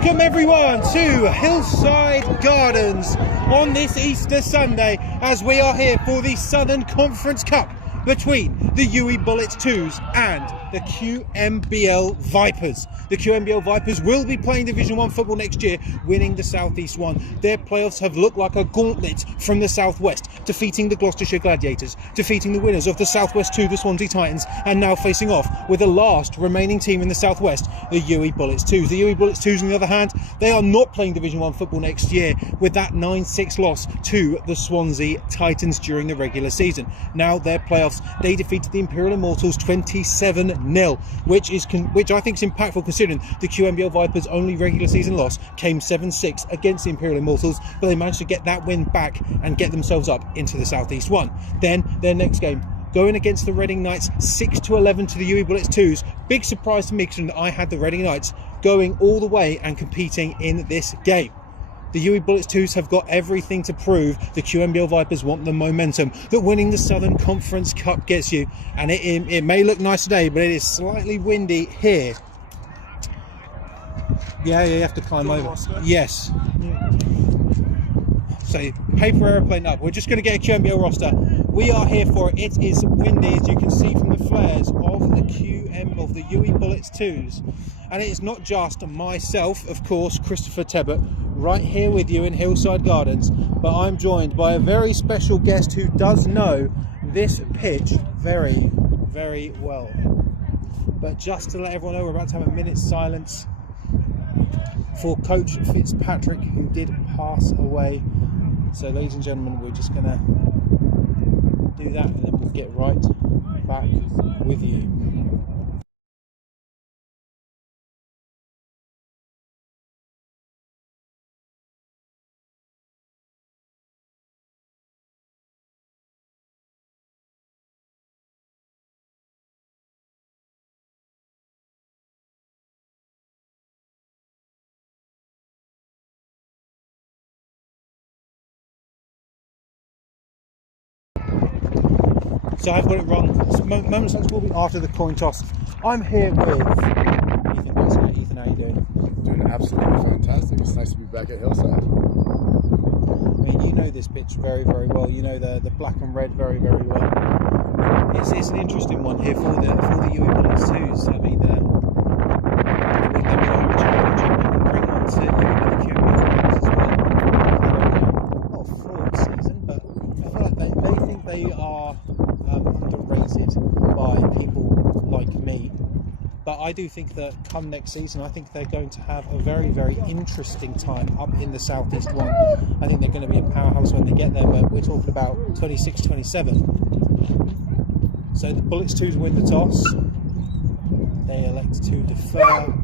Welcome everyone to Hillside Gardens on this Easter Sunday as we are here for the Southern Conference Cup between the UWE Bullets 2s and the QMBL Vipers. The QMBL Vipers will be playing Division 1 football next year, winning the South East 1. Their playoffs have looked like a gauntlet from the Southwest, defeating the Gloucestershire Gladiators, defeating the winners of the Southwest 2, the Swansea Titans, and now facing off with the last remaining team in the Southwest, the UWE Bullets 2s. The UWE Bullets 2s, on the other hand, they are not playing Division 1 football next year with that 9-6 loss to the Swansea Titans during the regular season. Now their playoffs, they defeated the Imperial Immortals 27-0, which I think is impactful considering the QMBL Vipers' only regular season loss came 7-6 against the Imperial Immortals, but they managed to get that win back and get themselves up into the Southeast 1. Then their next game, going against the Reading Knights, 6-11 to the UWE Bullets 2s. Big surprise to me considering that I had the Reading Knights going all the way and competing in this game. The UWE Bullets 2s have got everything to prove. The QMBL Vipers want the momentum that winning the Southern Conference Cup gets you. And it may look nice today, but it is slightly windy here. Yeah, you have to climb over. Yes. So, paper aeroplane up. We're just going to get a QMBL roster. We are here for it. It is windy, as you can see from the flares of the UWE Bullets 2s. And it's not just myself, of course, Christopher Tebbett, right here with you in Hillside Gardens, but I'm joined by a very special guest who does know this pitch very, very well. But just to let everyone know, we're about to have a minute's silence for Coach Fitzpatrick, who did pass away. So, ladies and gentlemen, we're just going to do that and then we'll get right back with you. So I've got it wrong. Moments like this will be after the coin toss. I'm here with Ethan Benson. Ethan, how are you doing? Doing absolutely fantastic. It's nice to be back at Hillside. I mean, you know this pitch very, very well. You know the black and red very, very well. It's an interesting one here for the UWE Bullets 2s. I mean, they were home championship and bring on to the QMBL as well. Not a flawed season, but I feel like they think they are underrated by people like me. But I do think that come next season, I think they're going to have a very, very interesting time up in the Southeast 1. I think they're going to be a powerhouse when they get there, but we're talking about 26-27. So the Bullets 2s win the toss. They elect to defer.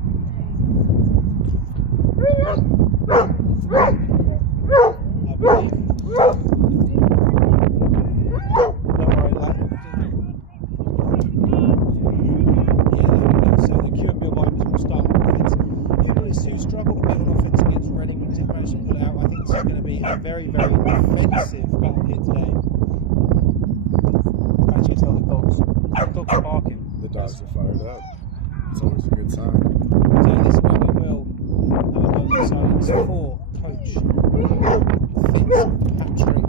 I believe. Very, very defensive battle here today. Actually, it's not the dogs. The dogs are barking. The dogs are fired up. It's always a good sign. So this is where we will have a moment of silence for Coach Fitzpatrick.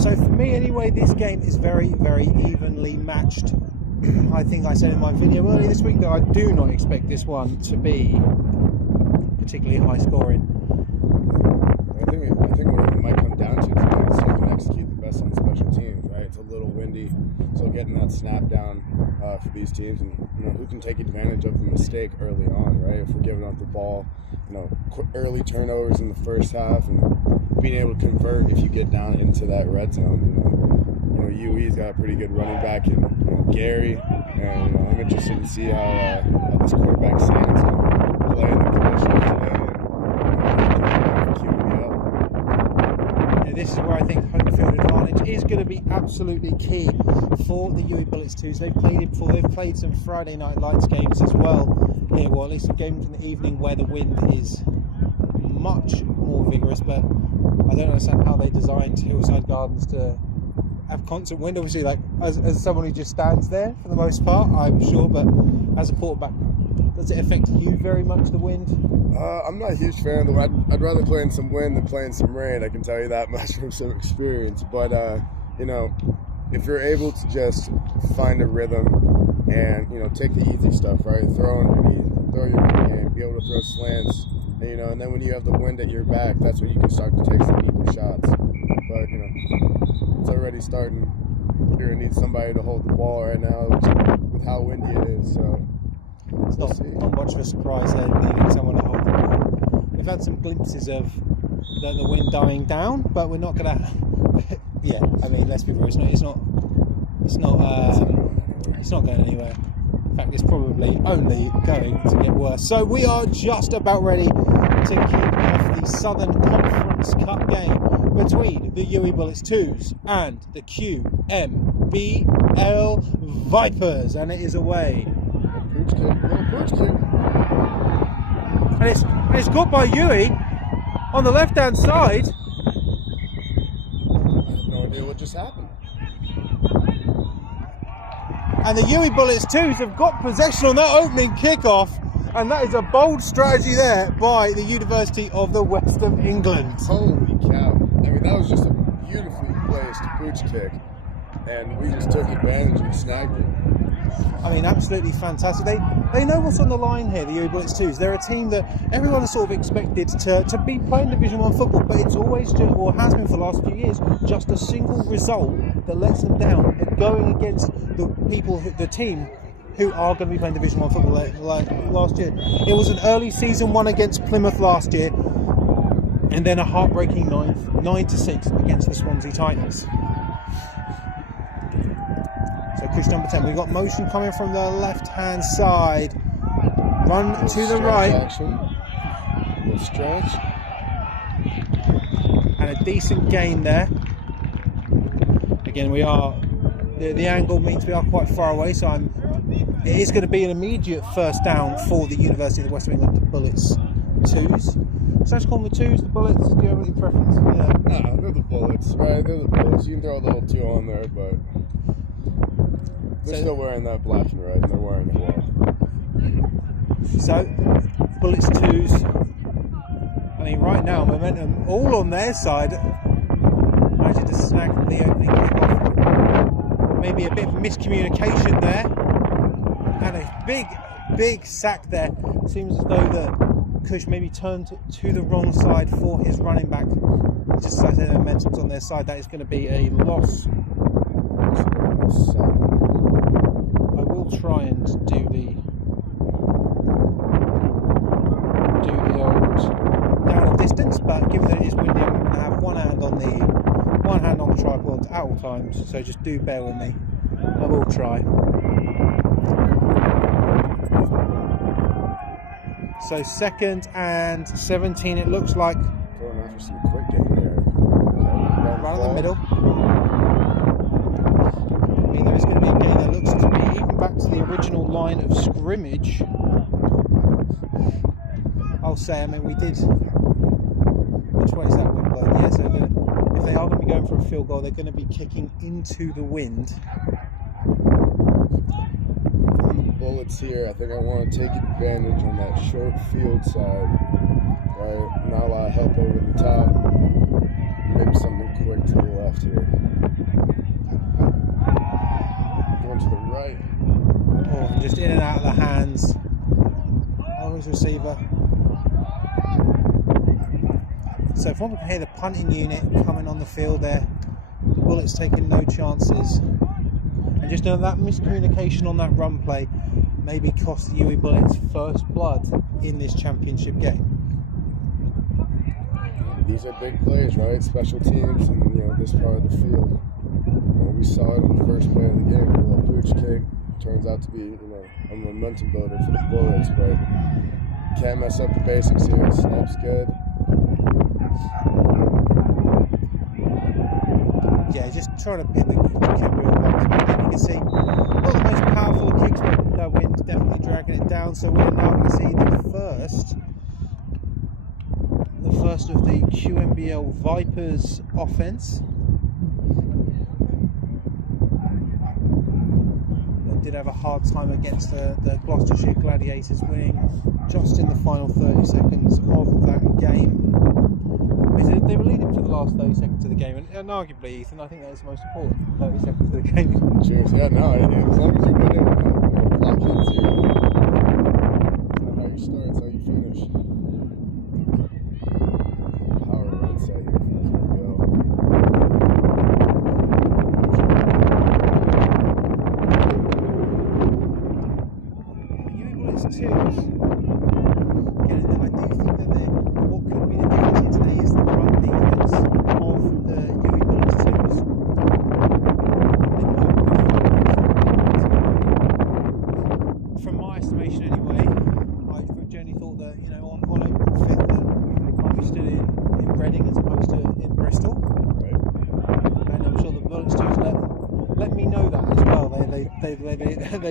So for me anyway, this game is very, very evenly matched. I think I said in my video earlier this week that I do not expect this one to be particularly high scoring. I think what it might come down to today is who can execute the best on special teams, right? It's a little windy, so getting that snap down for these teams, and who can take advantage of the mistake early on, right? If we're giving up the ball, early turnovers in the first half, and being able to convert if you get down into that red zone. UWE's got a pretty good running back in Gary, and I'm interested to see how this quarterback Sands can play in the conditions today and QMBL. Yeah, this is where I think home field advantage is going to be absolutely key for the UWE Bullets 2s. They've played it before. They've played some Friday Night Lights games as well here, well at least some games in the evening where the wind is much more vigorous, but I don't understand how they designed Hillside Gardens to have constant wind. Obviously, like as someone who just stands there for the most part, I'm sure, but as a quarterback, does it affect you very much, the wind? I'm not a huge fan of the wind. I'd rather play in some wind than play in some rain, I can tell you that much from some experience. But if you're able to just find a rhythm and take the easy stuff, right, throw underneath, throw your game, be able to throw slants, and then when you have the wind at your back, that's when you can start to take some deeper shots. But it's already starting. You're gonna need somebody to hold the ball right now with how windy it is. So it's not much of a surprise there, needing someone to hold the ball. We've had some glimpses of the wind dying down, but we're not gonna. Yeah, I mean, let's be real. It's not going anywhere. In fact, it's probably only going to get worse. So we are just about ready to kick off the Southern Conference Cup game between the UWE Bullets 2s and the QMBL Vipers, and it is away. And it's got by UWE on the left-hand side. I have no idea what just happened. And the UWE Bullets 2s have got possession on that opening kickoff, and that is a bold strategy there by the University of the West of England. Holy cow. I mean, that was just a beautifully placed pooch kick, and we just took advantage and snagged it. I mean, absolutely fantastic. They know what's on the line here, the UWE Bullets 2s. They're a team that everyone has sort of expected to be playing Division 1 football, but it's always, or has been for the last few years, just a single result that lets them down, going against the team who are going to be playing Division 1 football like last year. It was an early season one against Plymouth last year, and then a heartbreaking 9-6 against the Swansea Titans. So push number 10, we've got motion coming from the left-hand side. Run to the right. Action. Stretch. And a decent gain there. Again, the angle means we are quite far away, so it is going to be an immediate first down for the University of the West of England Bullets 2s. So let's call them the 2s, the Bullets. Do you have any preference? Yeah. No, they're the Bullets, right? They're the Bullets. You can throw a little 2 on there, but they're still wearing that black and red, and they're wearing it well. So, Bullets 2s, I mean, right now, momentum all on their side. Managed to snag the opening kickoff. Maybe a bit of miscommunication there. And a big sack there. Seems as though that Kush maybe turned to the wrong side for his running back. Just as the momentum's on their side, that is going to be a loss. I will try and do the old down a distance, but given that it is windy, I'm going to have one hand on the tripod at all times. So just do bear with me. I will try. So 2nd and 17, it looks like. Going after some quick game there. Right in the middle. I mean, there is going to be a game that looks to be even back to the original line of scrimmage. I'll say, I mean, we did. Which way is that wind blowing? Yeah, so if they are going to be going for a field goal, they're going to be kicking into the wind. Bullets here. I think I want to take advantage on that short field side, right? Not a lot of help over the top. Maybe something quick to the left here. Going to the right. Oh, just in and out of the hands. Always receiver. So from what we can hear, the punting unit coming on the field there. The Bullets taking no chances. And just know that miscommunication on that run play maybe cost the UWE Bullets first blood in this championship game. These are big plays, right? Special teams and this part of the field. We saw it in the first play of the game. Well, Booch kick turns out to be a momentum builder for the Bullets, but can't mess up the basics here. Snap's good. Yeah, just trying to pin the QMBL box. I think you can see not the most powerful of kicks, but the wind's definitely dragging it down. So we're now going to see the first of the QMBL Vipers offense. They did have a hard time against the Gloucestershire Gladiators, winning just in the final 30 seconds of that game. They were leading for the last 30 seconds of the game, and arguably, Ethan, I think that is the most important 30 seconds of the game. Cheers. Yeah, no, as long as you win it, clock hits you. It's not how you start, it's how you finish. Power run set here from QMBL. UWE Bullets 2s. Again, I do think that what could be the difference here today is the run defense of the UWE Bullets 2s. From my estimation anyway, I generally thought that, on April 5th that we stood in Reading as opposed to in Bristol. Right. And I'm sure the Bullets 2s let me know that as well. They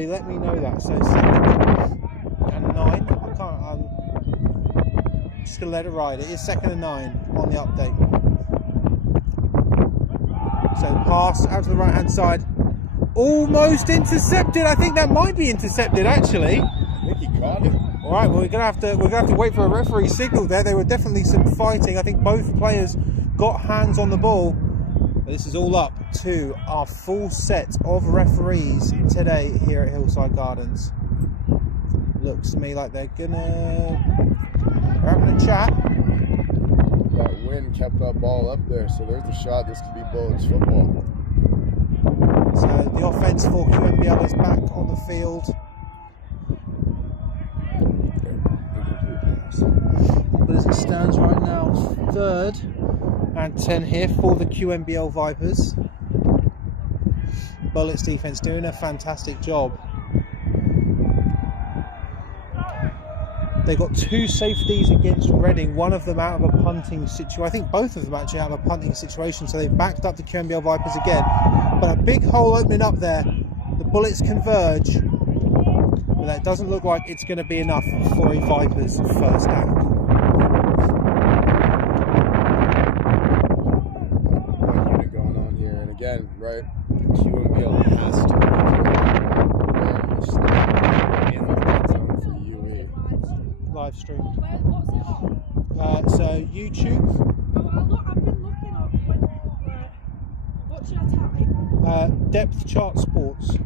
let me know that. So 2nd and 9. I'm just gonna let it ride. It is 2nd and 9 on the update. So pass out to the right hand side, almost intercepted. I think that might be intercepted actually. I think he caught it. All right, well we're gonna have to wait for a referee signal there. There were definitely some fighting. I think both players got hands on the ball. This is all up to our full set of referees today here at Hillside Gardens. Looks to me like they're having a chat. That wind kept that ball up there, so there's the shot. This could be Bullets football. So the offense for QMBL is back on the field. But as it stands right now, 3rd and 10 here for the QMBL Vipers. Bullets defense doing a fantastic job. They got 2 safeties against Reading, one of them out of a punting situation. I think both of them actually out of a punting situation, so they've backed up the QMBL Vipers again. But a big hole opening up there. The Bullets converge, but that doesn't look like it's going to be enough for a Vipers first down. Unit going on here, and again, right, QMBL has to in the red zone for UWE. Live streamed. So YouTube. I've been looking up what should I type? Depth Chart Sports.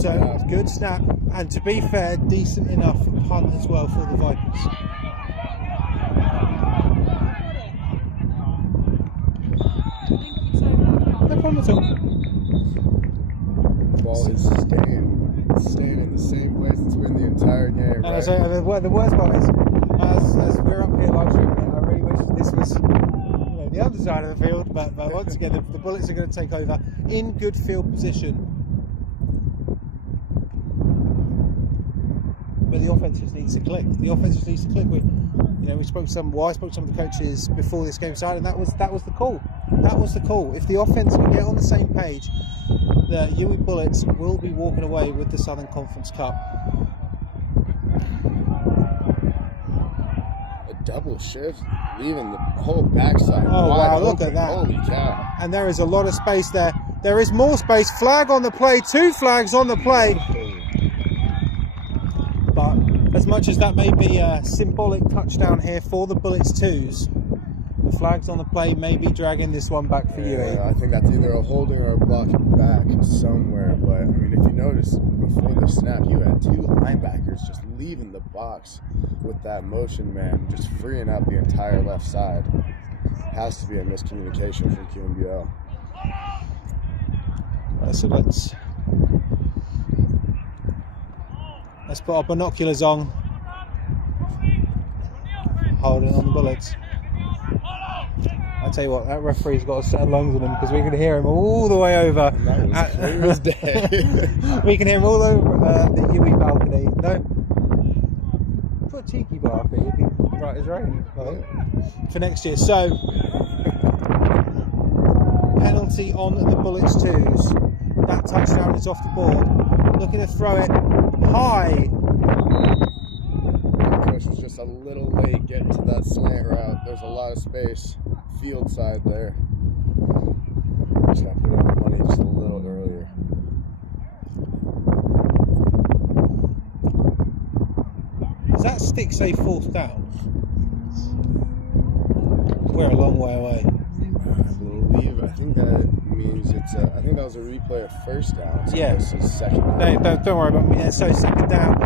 So good snap, and to be fair, decent enough punt as well for the Vipers. No problem at all. The ball is staying in the same place it's been the entire game, right? So the worst part is, as we're up here live streaming, I really wish this was the other side of the field, but once again, the Bullets are going to take over in good field position. But the offense just needs to click. The offense just needs to click. I spoke to some of the coaches before this game started, and that was the call. That was the call. If the offense can get on the same page, the UWE Bullets will be walking away with the Southern Conference Cup. A double shift, leaving the whole backside. Oh wow! Look open. at that. Holy cow! And there is a lot of space there. There is more space. Flag on the play. 2 flags on the play. But as much as that may be a symbolic touchdown here for the Bullets 2s, the flags on the play may be dragging this one back for you. I think that's either a holding or a blocking back somewhere. But, I mean, if you notice, before the snap, you had 2 linebackers just leaving the box with that motion man, just freeing up the entire left side. Has to be a miscommunication from QMBL. So let's put our binoculars on. Holding on the Bullets. I tell you what, that referee's got a set of lungs on him, because we can hear him all the way over. That was clear as day. We can hear him all over the UWE balcony. No, put a tiki bar up here, it'd be right as rain, I think, for next year. So, penalty on the Bullets 2s. That touchdown is off the board. Looking to throw it high. Coach was just a little late getting to that slant route. There's a lot of space. Field side there. Just got to put on the money just a little earlier. Does that stick say 4th down? We're a long way away. I think that means it's I think that was a replay of 1st down. So yeah. This is 2nd down. No, don't worry about me. Yeah, so 2nd down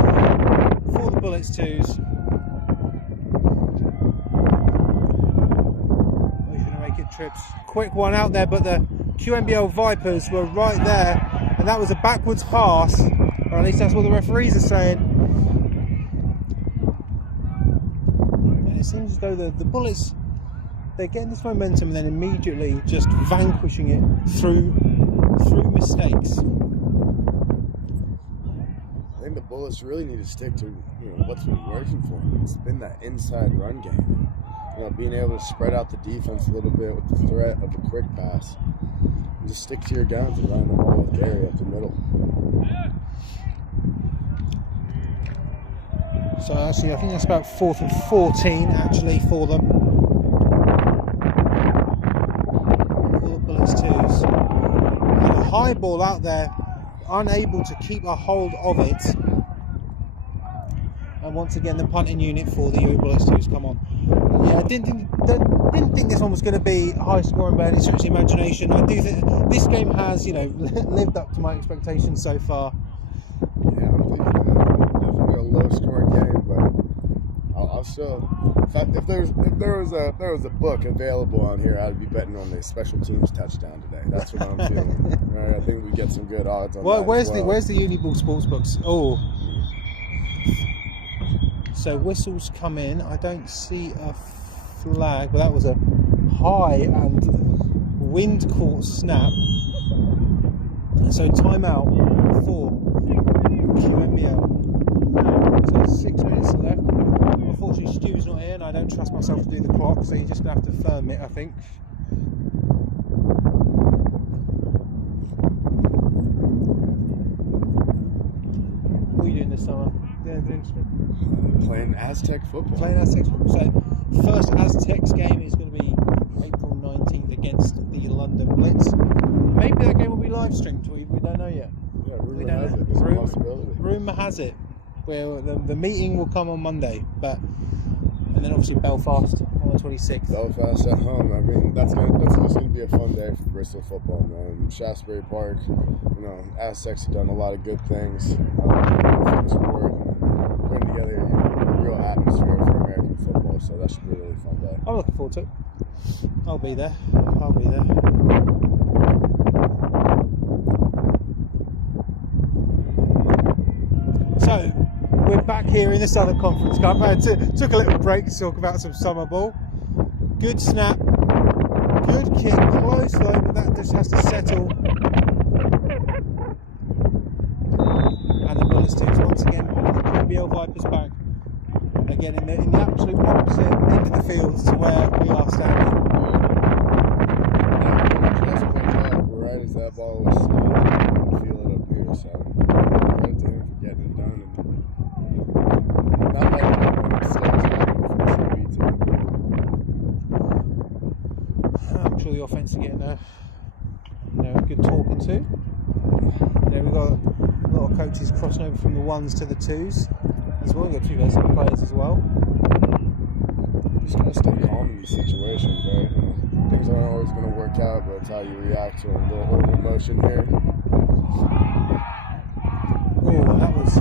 for the Bullets 2s. Trips. Quick one out there, but the QMBL Vipers were right there, and that was a backwards pass, or at least that's what the referees are saying. And it seems as though the Bullets, they're getting this momentum and then immediately just vanquishing it through mistakes. I think the Bullets really need to stick to what's been working for them. It's been that inside run game. Being able to spread out the defense a little bit with the threat of the quick pass. And just stick to your guns and run the ball with Gary up the middle. So actually, I think that's about 4th and 14 actually for them. For the Bullets 2s. And a high ball out there, unable to keep a hold of it. And once again, the punting unit for the UWE Bullets 2s come on. Yeah, didn't think this one was going to be high scoring by any stretch of the imagination. I do think this game has, lived up to my expectations so far. Yeah, I'm thinking definitely a low scoring game, but I'll still. In fact, if there was a book available on here, I'd be betting on the special teams touchdown today. That's what I'm feeling. Right, I think we get some good odds on that. Where's the Uniball sports books? Oh. So whistles come in. I don't see a flag, but that was a high and wind-caught snap. So timeout for QMBL. So 6 minutes left. Unfortunately, Stu's not here, and I don't trust myself to do the clock, so you're just going to have to firm it, I think. What are you doing this summer? Playing Aztec football. So first Aztecs game is going to be April 19th against the London Blitz. Maybe that game will be live streamed. We don't know yet. Yeah, rumor has it. There's a possibility. Rumour has it. Where the meeting will come on Monday, and then obviously Belfast on the 26th. Belfast at home. I mean, that's just going to be a fun day for Bristol football, man. Shaftesbury Park, Aztecs have done a lot of good things for the sport, putting together a real atmosphere for American football. So that should be a really fun day. I'm looking forward to it. I'll be there. So we're back here in the Southern Conference Cup. I took a little break to talk about some summer ball. Good snap, good kick, close though, but that just has to settle. And the Bullets teams once again winning the QMBL Vipers back. Again in the absolute opposite end of the field to where we are standing. Right as that ball was snapped, I could feel it up here, so credit to him for getting it done. And not letting mistakes happen for this UWE team. I'm sure the offense are getting a good talk in too. Yeah, we've got a lot of coaches crossing over from the 1s to the 2s as well. We've got 2 versatile players as well. Just gotta stay calm in these situations, right? Things aren't always going to work out, but it's how you react to a little over emotion here. Oh, that was.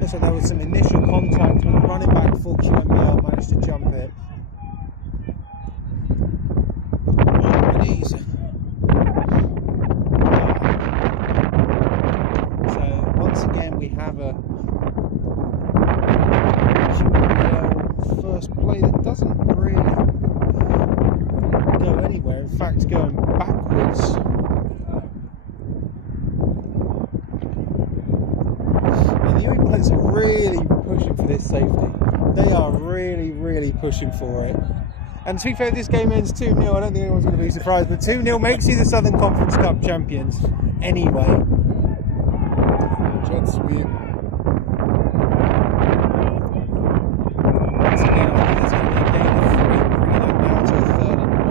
Looks like there was some initial contact when the running back for QMBL managed to jump it. So once again we have a QMBL first play that doesn't really go anywhere, in fact going backwards. And the UWE Bullets are really pushing for this safety. They are really pushing for it. And to be fair, this game ends 2-0. I don't think anyone's going to be surprised, but 2-0 makes you the Southern Conference Cup champions anyway. Jet sweep. Once again, I think it's going to be a game of 3, bringing that now to a 3rd and 9.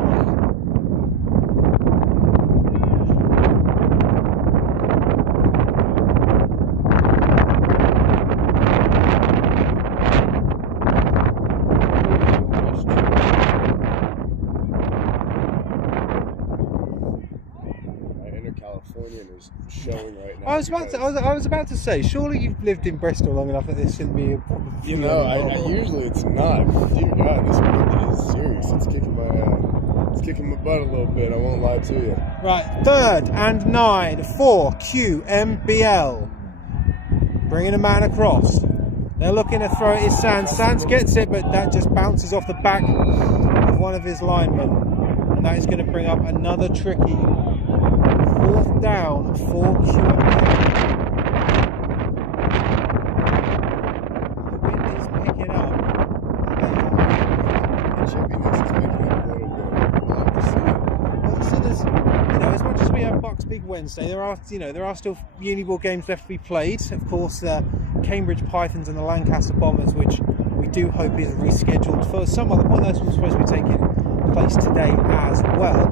Californian is showing right now. I was about to say, surely you've lived in Bristol long enough that this shouldn't be a problem. You know, I usually it's not. Dear God, this weekend is serious. It's kicking my butt a little bit. I won't lie to you. Right, 3rd and 9 for QMBL. Bringing a man across. They're looking to throw it. It's Sands. Sands gets it, but that just bounces off the back of one of his linemen, and that is going to bring up another tricky 4th down for QMBL. The wind is picking up. The chippiness is making it a little bit. We'll have to see. Well, see, there's, as much as we have Bucks Big Wednesday, there are still uni ball games left to be played. Of course, the Cambridge Pythons and the Lancaster Bombers, which we do hope is rescheduled for some other point. Those were supposed to be taking place today as well.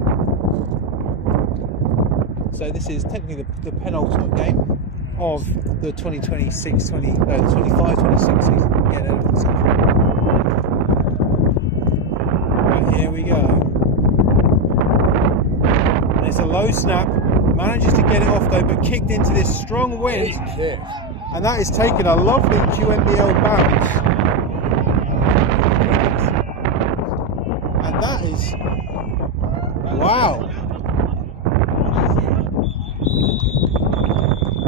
So this is technically the penultimate game of the 25-26 season. Get out of the season. Right, here we go. And it's a low snap. Manages to get it off though, but kicked into this strong wind. And that is taking a lovely QMBL bounce. And that is... wow.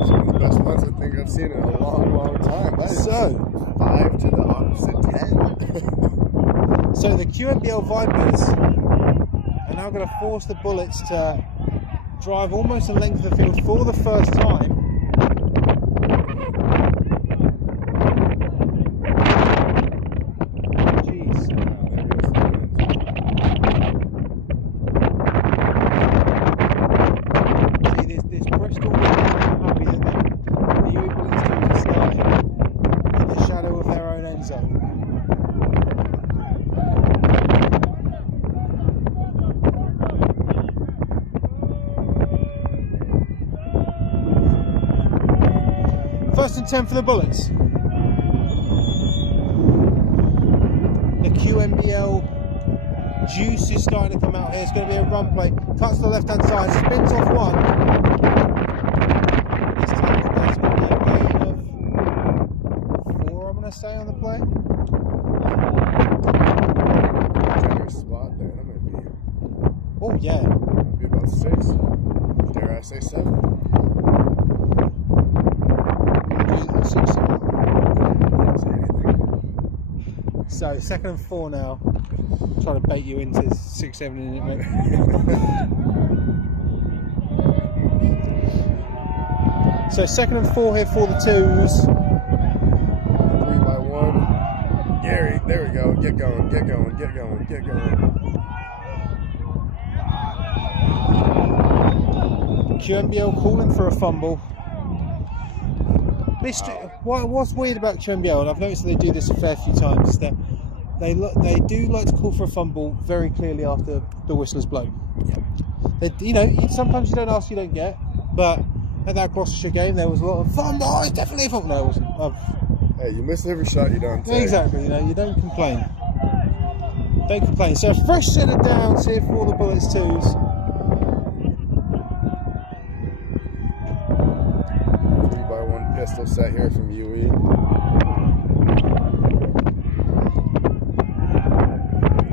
Some of the best ones I think I've seen in a long time. That is so 5 to the opposite 10. So the QMBL Vipers are now going to force the Bullets to drive almost the length of the field for the first time. Jeez. See, this Bristol is happy that the UWE Bullets team is starting in the shadow of their own end zone. First and 10 for the Bullets. The QMBL juice is starting to come out here. It's going to be a run play. Cuts to the left hand side, spins off one. This time that's going to be a gain of 4, I'm going to say, on the play. Generous spot there. That might be. Oh, yeah. Might be about 6. Dare I say 7? So 2nd and 4 now. I'm trying to bait you into 6-7 in it, mate. So 2nd and 4 here for the 2s. 3 by 1. Gary, there we go. Get going. QMBL calling for a fumble. What's weird about QMBL, and I've noticed they do this a fair few times, is that they do like to call for a fumble very clearly after the whistle is blown. You know, sometimes you don't ask, you don't get. But at that Gloucestershire game, there was a lot of fun, boys. Definitely fun. No, it wasn't. Hey, you miss every shot you don't take. Exactly. You know, you don't complain. Don't complain. So fresh set of downs here for the Bullets 2s. 3x1 pistol set here from UWE.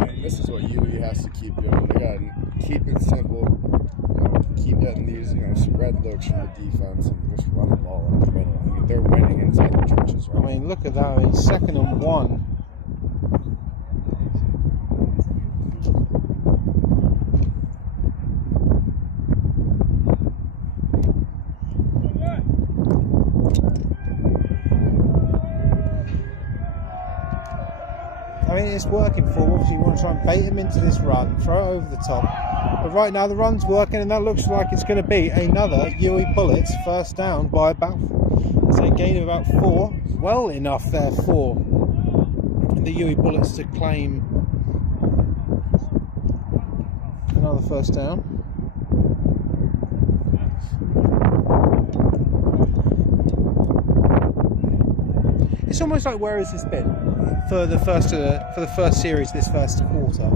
And this is what UWE has to keep doing. They gotta keep it simple. Keep getting these, spread looks from the defense and just run the ball up the middle. I mean, they're winning inside the trenches right now. I mean, look at that. I mean, 2nd and 1. I mean, it's working for them. Obviously, you want to try and bait them into this run, throw it over the top. But right now, the run's working, and that looks like it's going to be another UWE Bullets first down by about, say, a gain of about 4. Well enough there for the UWE Bullets to claim another first down. It's almost like, where has this been for the first series, this first quarter?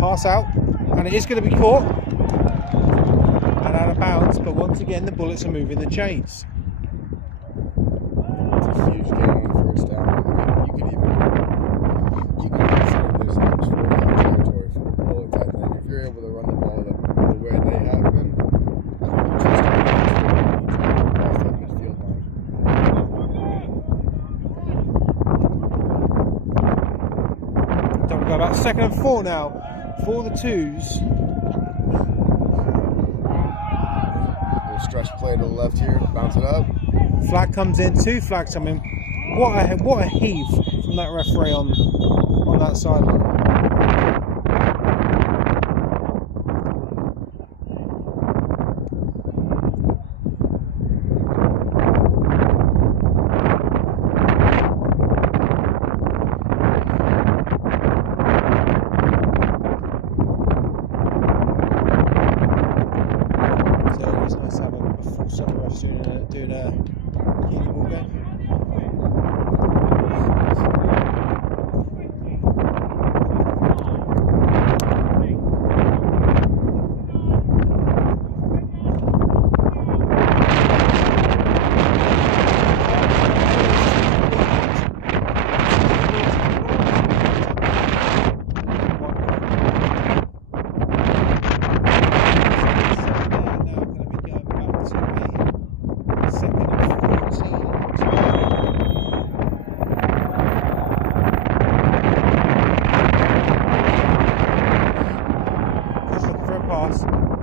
Pass out, and it is going to be caught and out of bounds. But once again, the Bullets are moving the chains. It's a huge game on first down. I mean, you could consider this much 4-down territory for the Bullets. I think if you're able to run the ball the way they have been, I think you just across that midfield line. Don't go about 2nd and 4 now for the 2s. Little stretch play to the left here, bounce it up. Flag comes in, 2 flags come in. What a heave from that referee on that sideline. Doing a uni ball game.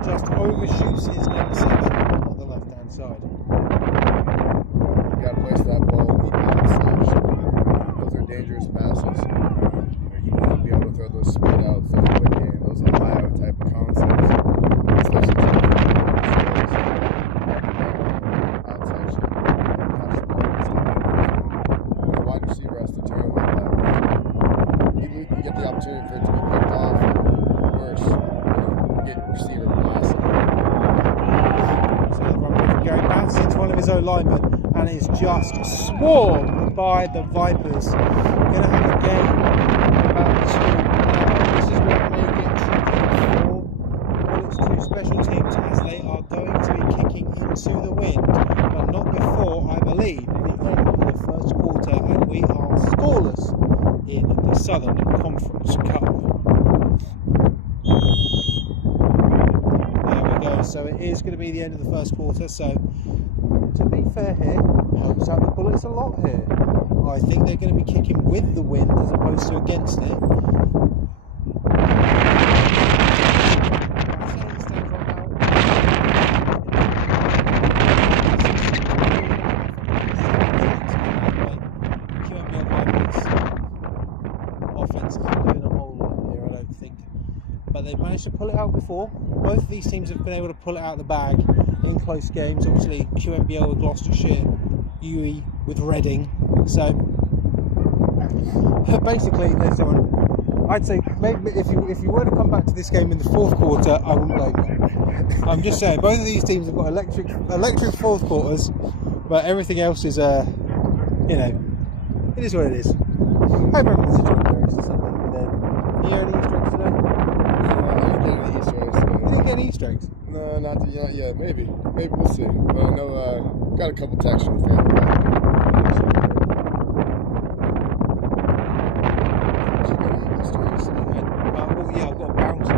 Just overshoots his number 7 on the left hand side. You got to place that ball in the outside. Those are dangerous passes. You want to be able to throw those speed outs, those quick game, those Ohio type of concepts. Especially to the outside shot. When a wide receiver has to turn like that, you get the opportunity for it to be picked off. Worse, you get receiver blasted. So the run from Gary bounces into one of his own linemen and is just swarmed by the Vipers. Going to have a game about 2 now. This is where it may get tricky for the Bullets 2 special teams, as they are going to be kicking into the wind, but not before, I believe, the end of the first quarter, and we are scoreless in the Southern Conference Cup. So it is going to be the end of the first quarter. So to be fair here, helps out the Bullets a lot here. I think they're going to be kicking with the wind as opposed to against it. Offense isn't doing a whole lot here, I don't think. But they've managed to pull it out before. Both of these teams have been able to pull it out of the bag in close games. Obviously, QMBL with Gloucestershire, UWE with Reading. So basically, there's I'd say maybe if you were to come back to this game in the fourth quarter, I wouldn't blame you. I'm just saying, both of these teams have got electric fourth quarters, but everything else is, you know, it is what it is. I hope everyone's enjoying their Easter Sunday. Are you earning Easter eggs today? I didn't get any Easter eggs. You didn't get any Easter eggs? No, not yet. Maybe we'll see. But I know got a couple texts from the family. Well, yeah, I've got a bounce.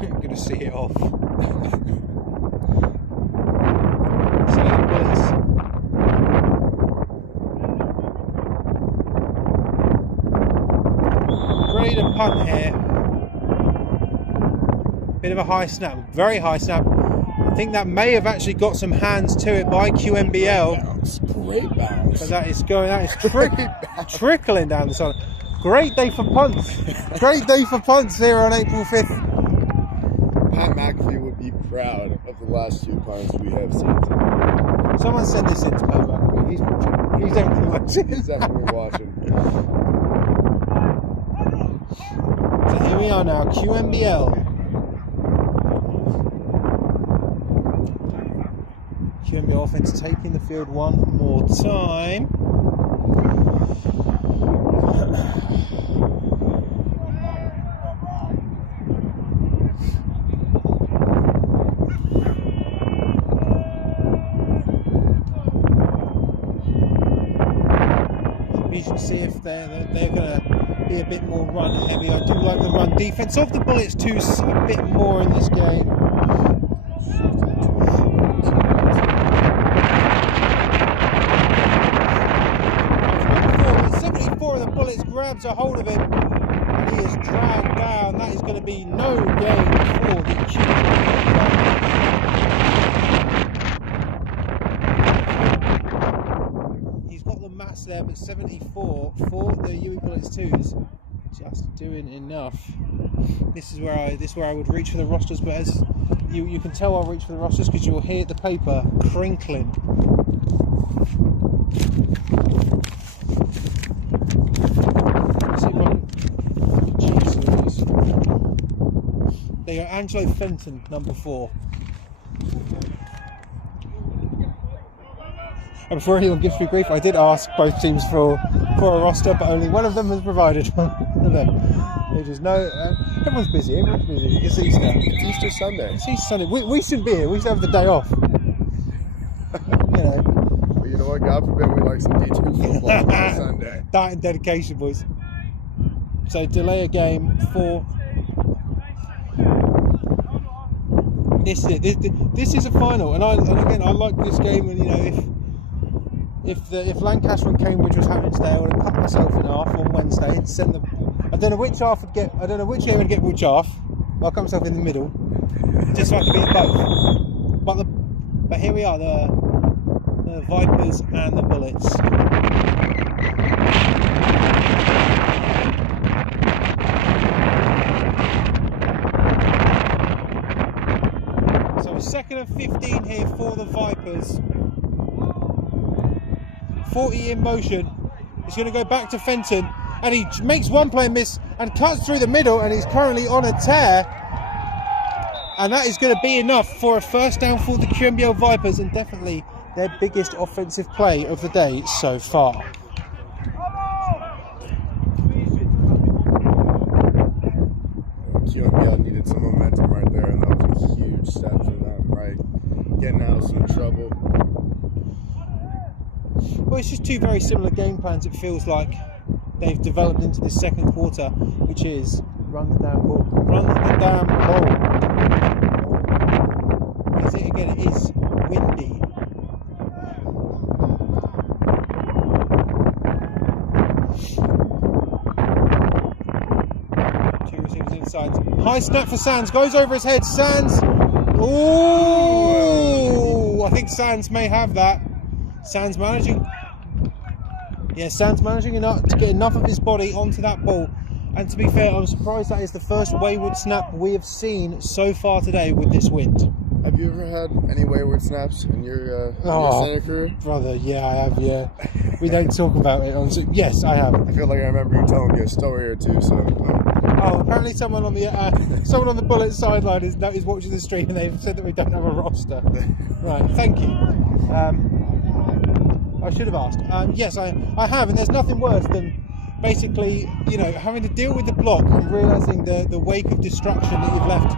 I'm gonna see it off. So the Bullets. Ready to punt here. Bit of a high snap, very high snap. I think that may have actually got some hands to it by QMBL. Great bounce. But that is trickling down the side. Great day for punts. Great day for punts here on April 5th. Pat McAfee would be proud of the last 2 punts we have seen. Someone send this in to Pat McAfee. He's watching. He's definitely watching. He's definitely watching. So here we are now, QMBL. QMBL offense taking the field one more time. We should see if they're going to be a bit more run heavy. I do like the run defense of the Bullets too a bit more in this game. 74 of the Bullets grabs a hold of him and he is dragged down. That is going to be no gain for the QMBL. He's got the mass there, but 74 for the UWE Bullets 2s just doing enough. This is where I would reach for the rosters, but as you can tell, I'll reach for the rosters because you will hear the paper crinkling. They are Angelo Fenton, number 4. And before anyone gives me grief, I did ask both teams for a roster, but only one of them has provided one of them. They just know everyone's busy. Everyone's busy. It's Easter. It's Easter Sunday. It's Easter Sunday. We should be here. We should have the day off. You know. But you know what? God forbid we like some D2 football on Sunday. That and dedication, boys. So delay a game for. This is it. This is a final, and again I like this game. And you know, if Lancaster and Cambridge was happening today, I would have cut myself in half on Wednesday and sent them. I don't know which half would get. I don't know which game would get which half. I'll cut myself in the middle, just so I can be at both. But here we are, the Vipers and the Bullets. So 2nd and 15 here for the Vipers. 40 in motion. He's going to go back to Fenton, and he makes one play miss and cuts through the middle, and he's currently on a tear. And that is going to be enough for a first down for the QMBL Vipers, and definitely their biggest offensive play of the day so far. QMBL needed some momentum right there, and that was a huge step for them, right? Getting out of some trouble. Well, it's just 2 very similar game plans, it feels like they've developed into this second quarter, which is run the damn ball. Run the damn ball. Because again, it is windy. Two receivers inside. High snap for Sands. Goes over his head. Sands. Ooh! I think Sands may have that. Sands managing. Yeah, Sands managing enough to get enough of his body onto that ball. And to be fair, I'm surprised that is the first wayward snap we have seen so far today with this wind. Have you ever had any wayward snaps in your center career? Brother, yeah, I have. Yeah, we don't talk about it on. Yes, I have. I feel like I remember you telling me a story or two. So. Oh, apparently someone on the Bullets sideline is watching the stream, and they've said that we don't have a roster. Right, thank you. I should have asked. Yes, I have, and there's nothing worse than basically, you know, having to deal with the block and realising the wake of destruction that you've left.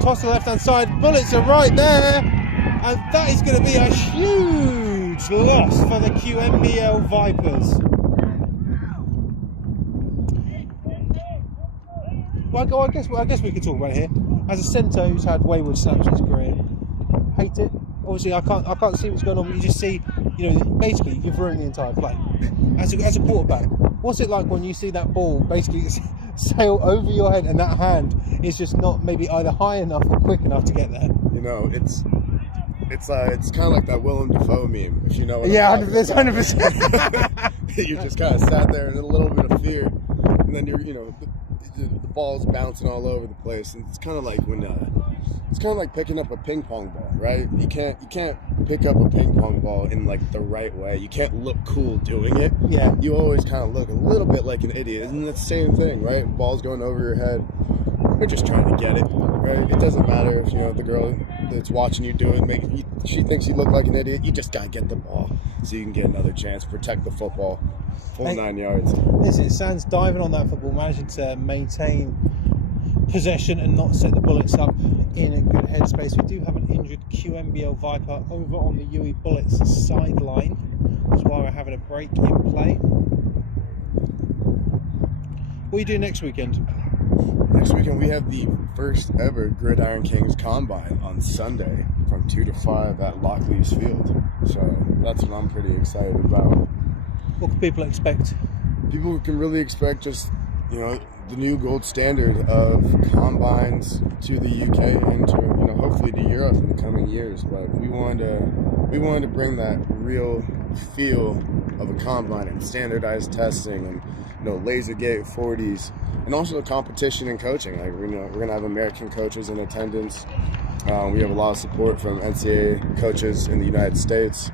Toss to the left-hand side, Bullets are right there, and that is going to be a huge loss for the QMBL Vipers. Well, I guess we could talk about it here. As a centre who's had wayward snaps in his career, hate it. Obviously, I can't see what's going on, but you just see, you know, basically you've ruined the entire play. As a quarterback, what's it like when you see that ball basically sail over your head and that hand is just not maybe either high enough or quick enough to get there? You know, it's kind of like that Willem Dafoe meme, if you know what yeah, I'm talking about. 100%. You just kind of sat there in a little bit of fear, and then you're, you know, the ball's bouncing all over the place, and it's kind of like when it's kind of like picking up a ping pong ball, right? You can't pick up a ping pong ball in like the right way. You can't look cool doing it. Yeah. You always kind of look a little bit like an idiot, and it's the same thing, right? Ball's going over your head. You're just trying to get it, right? It doesn't matter if, you know, the girl that's watching you do it, she thinks you look like an idiot. You just gotta get the ball so you can get another chance, protect the football, full 9 yards. As it stands, diving on that football, managing to maintain possession and not set the Bullets up in a good headspace. We do have an injured QMBL Viper over on the UWE Bullets sideline, which is why we're having a break in play. What do you do next weekend? Next weekend we have the first ever Gridiron Kings Combine on Sunday from 2 to 5 at Lockleys Field. So that's what I'm pretty excited about. What can people expect? People can really expect just, you know, the new gold standard of combines to the UK and to, you know, hopefully to Europe in the coming years. But we wanted to bring that real feel of a combine and standardized testing and, you know, laser gate 40s. And also competition and coaching. Like, you know, we're gonna have American coaches in attendance. We have a lot of support from NCAA coaches in the United States.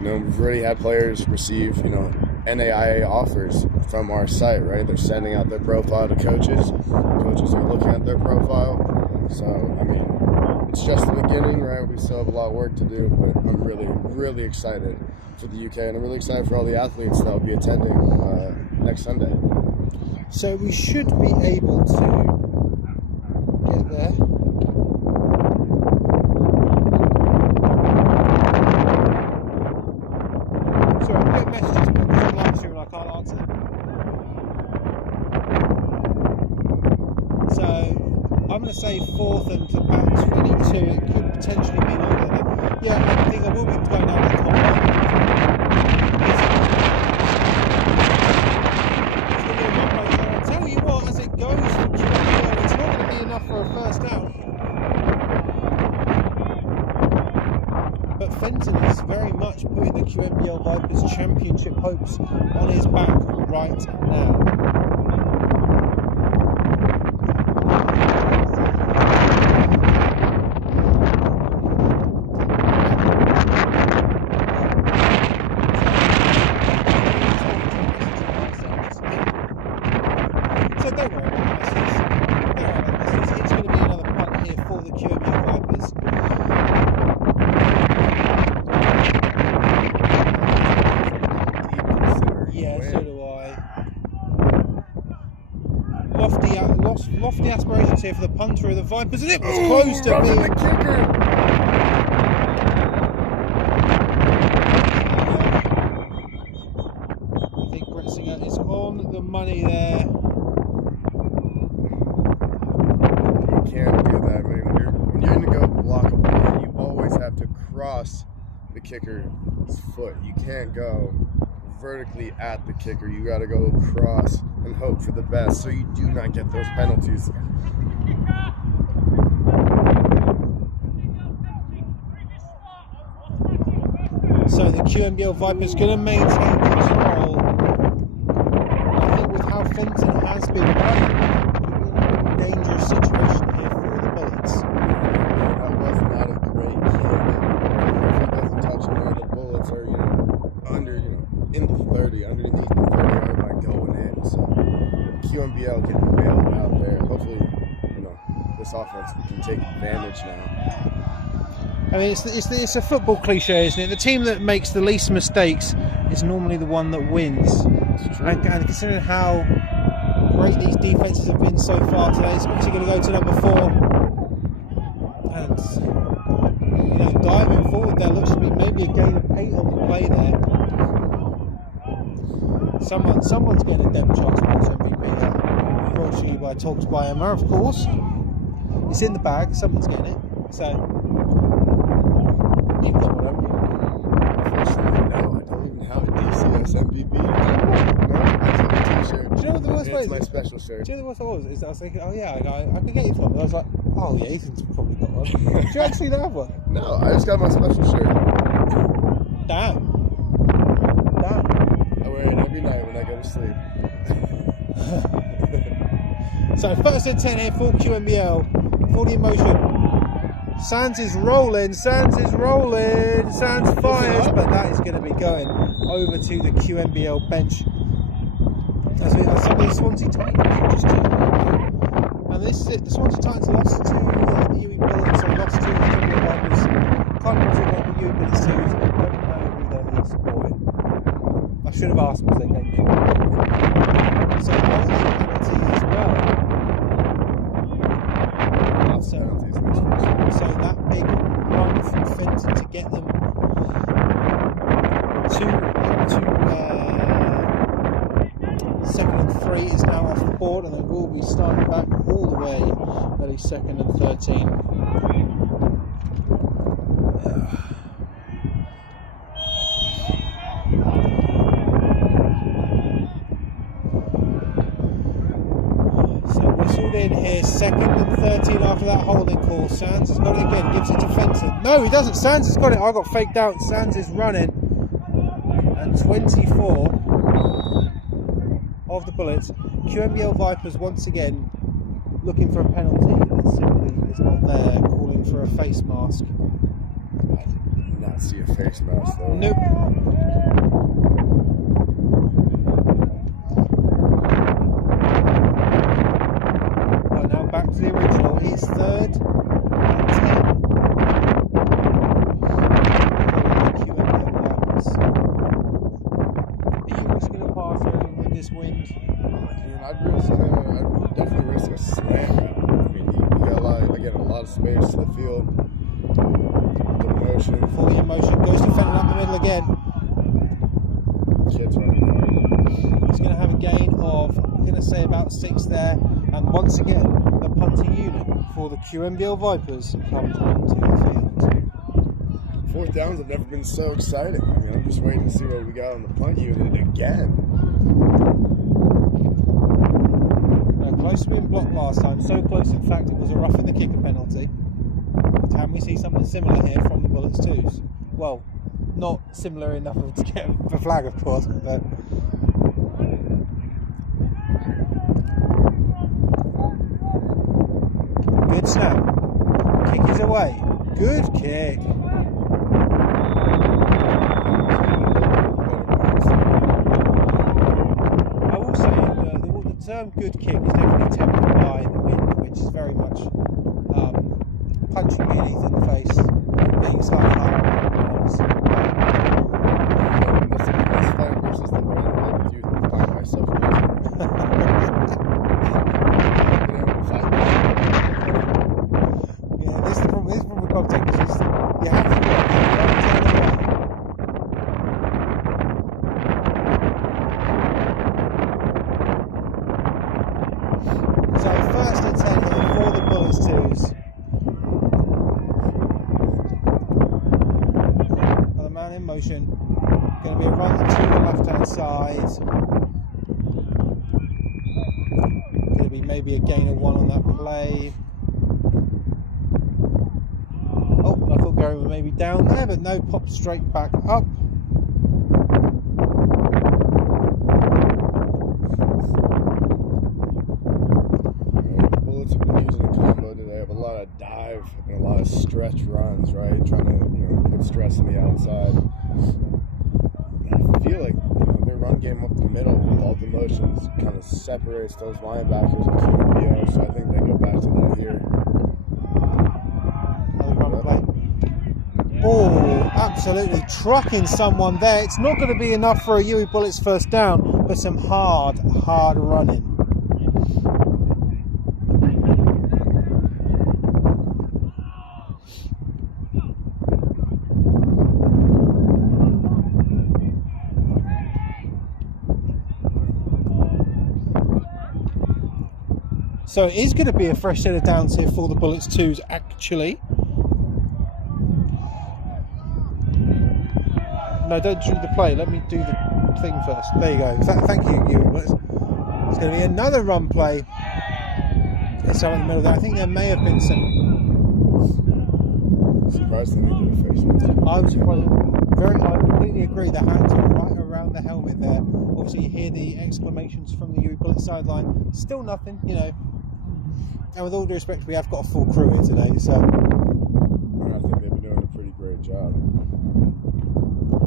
You know, we've already had players receive, you know, NAIA offers from our site, right? They're sending out their profile to coaches. Coaches are looking at their profile. So, I mean, it's just the beginning, right? We still have a lot of work to do, but I'm really, really excited for the UK, and I'm really excited for all the athletes that will be attending next Sunday. So we should be able to get there. Sorry, I'm getting messages because I'm live streaming, I can't answer them. So I'm going to say 4th and about 22. It could potentially be longer than that. Yeah, I think I will be going down the combine. As it goes from QMBL, it's not going to be enough for a first down. But Fenton is very much putting the QMBL Vipers championship hopes on his back right now. So don't worry about the message. It's going to be another punt here for the QMBL Vipers. Yeah, so do I. Lofty aspirations here for the punter of the Vipers, and it was close to being the kicker. I think Bretzinger is on the money there. You can't do that. I mean, when you're going to go block a punt, you always have to cross the kicker's foot. You can't go vertically at the kicker. You got to go across and hope for the best so you do not get those penalties. So the QMBL Vipers going to maintain control. I think with how Fenton has been running, could be in a dangerous situation here for the Bullets. That was not a offense can take advantage now. I mean, it's a football cliche, isn't it? The team that makes the least mistakes is normally the one that wins. And considering how great these defences have been so far today, it's obviously going to go to number 4. And diving forward, there looks to be maybe a gain of 8 on the play there. Someone's getting a depth chart towards MVP. Brought to you by Talks by Emma, of course. It's in the bag. Someone's getting it. So you've got one, haven't you? Unfortunately, no. I don't even have a DCS MVP. No, I just have a T-shirt. Do you know what the worst way is? It's my special shirt. Do you know what the worst was? Is I was thinking, oh yeah, I could get you one. But I was like, oh yeah, Ethan's probably got one. Do you actually not have one? No, I just got my special shirt. Damn. I wear it every night when I go to sleep. So first and 10 here for QMBL. For the emotion. Sands is rolling. Sands fires, but that is going to be going over to the QMBL bench. As some of the Swansea Titans just checked out. And the Swansea Titans lost to the UWE Bullets, so lost to the QMBL Vipers. Can't remember what the UWE Bullets to, so I don't know who they're supporting. I should have asked them if they gave me. So only penalty as well. So that big run from Fenton to get them to 2nd and 3 is now off the board, and they will be starting back all the way at a 2nd and 13. In here, 2nd and 13 after that holding call. Sands has got it again, gives it to Fenton. No, he doesn't. Sands has got it. I got faked out. Sands is running. And 24 of the Bullets. QMBL Vipers once again looking for a penalty that simply is not there, calling for a face mask. I did not see a face mask though. Nope. Back to the original, it's 3rd and 10 for the QMBL Vipers. Are you risking a pass with this wind? I'd definitely risk a slam. I mean, you got a lot of space to the field. The motion. For the emotion, goes to Fenton up the middle again. Kid's running hard. He's going to have a gain of, I'm going to say about 6 there, and once again, the punting unit for the QMBL Vipers comes onto the field. 4th downs have never been so exciting. I mean, I'm just waiting to see what we got on the punt unit again. Close to being blocked last time, so close in fact it was a rough in the kicker penalty. Can we see something similar here from the Bullets twos? Well, not similar enough to get the flag, of course, but good snap. Kick is away. Good kick. I will say the term good kick is definitely tempered by the wind, which is very much punching me in the face, being slightly higher than everyone else. This fight versus the wind, I do find myself losing. Yeah, this is from the context. Is just, you have to go. Don't turn away. So 1st and 10 here for the Bullets twos. Another man in motion. Going to be a run to the left-hand side. Going to be maybe a gain of 1 on that play. Oh, I thought Gary was maybe down there, but no, popped straight back up. The Bullets have been using a combo today of a lot of dive and a lot of stretch runs, right? Trying to put stress on the outside. I feel like they're run game up the middle with all the motions kind of separates those linebackers and QMBL, so I think they go back to that here. Another run play. Oh, absolutely trucking someone there. It's not going to be enough for a UWE Bullets first down, but some hard running. So it is going to be a fresh set of downs here for the Bullets 2s, actually. No, don't shoot the play. Let me do the thing first. There you go. Thank you, UWE Bullets. It's going to be another run play. It's in the middle there. I think there may have been some. Surprised they did a face mask. I was surprised. I completely agree. The hands are right around the helmet there. Obviously, you hear the exclamations from the UWE Bullets sideline. Still nothing, you know. And with all due respect, we have got a full crew here today, so. I think they've been doing a pretty great job.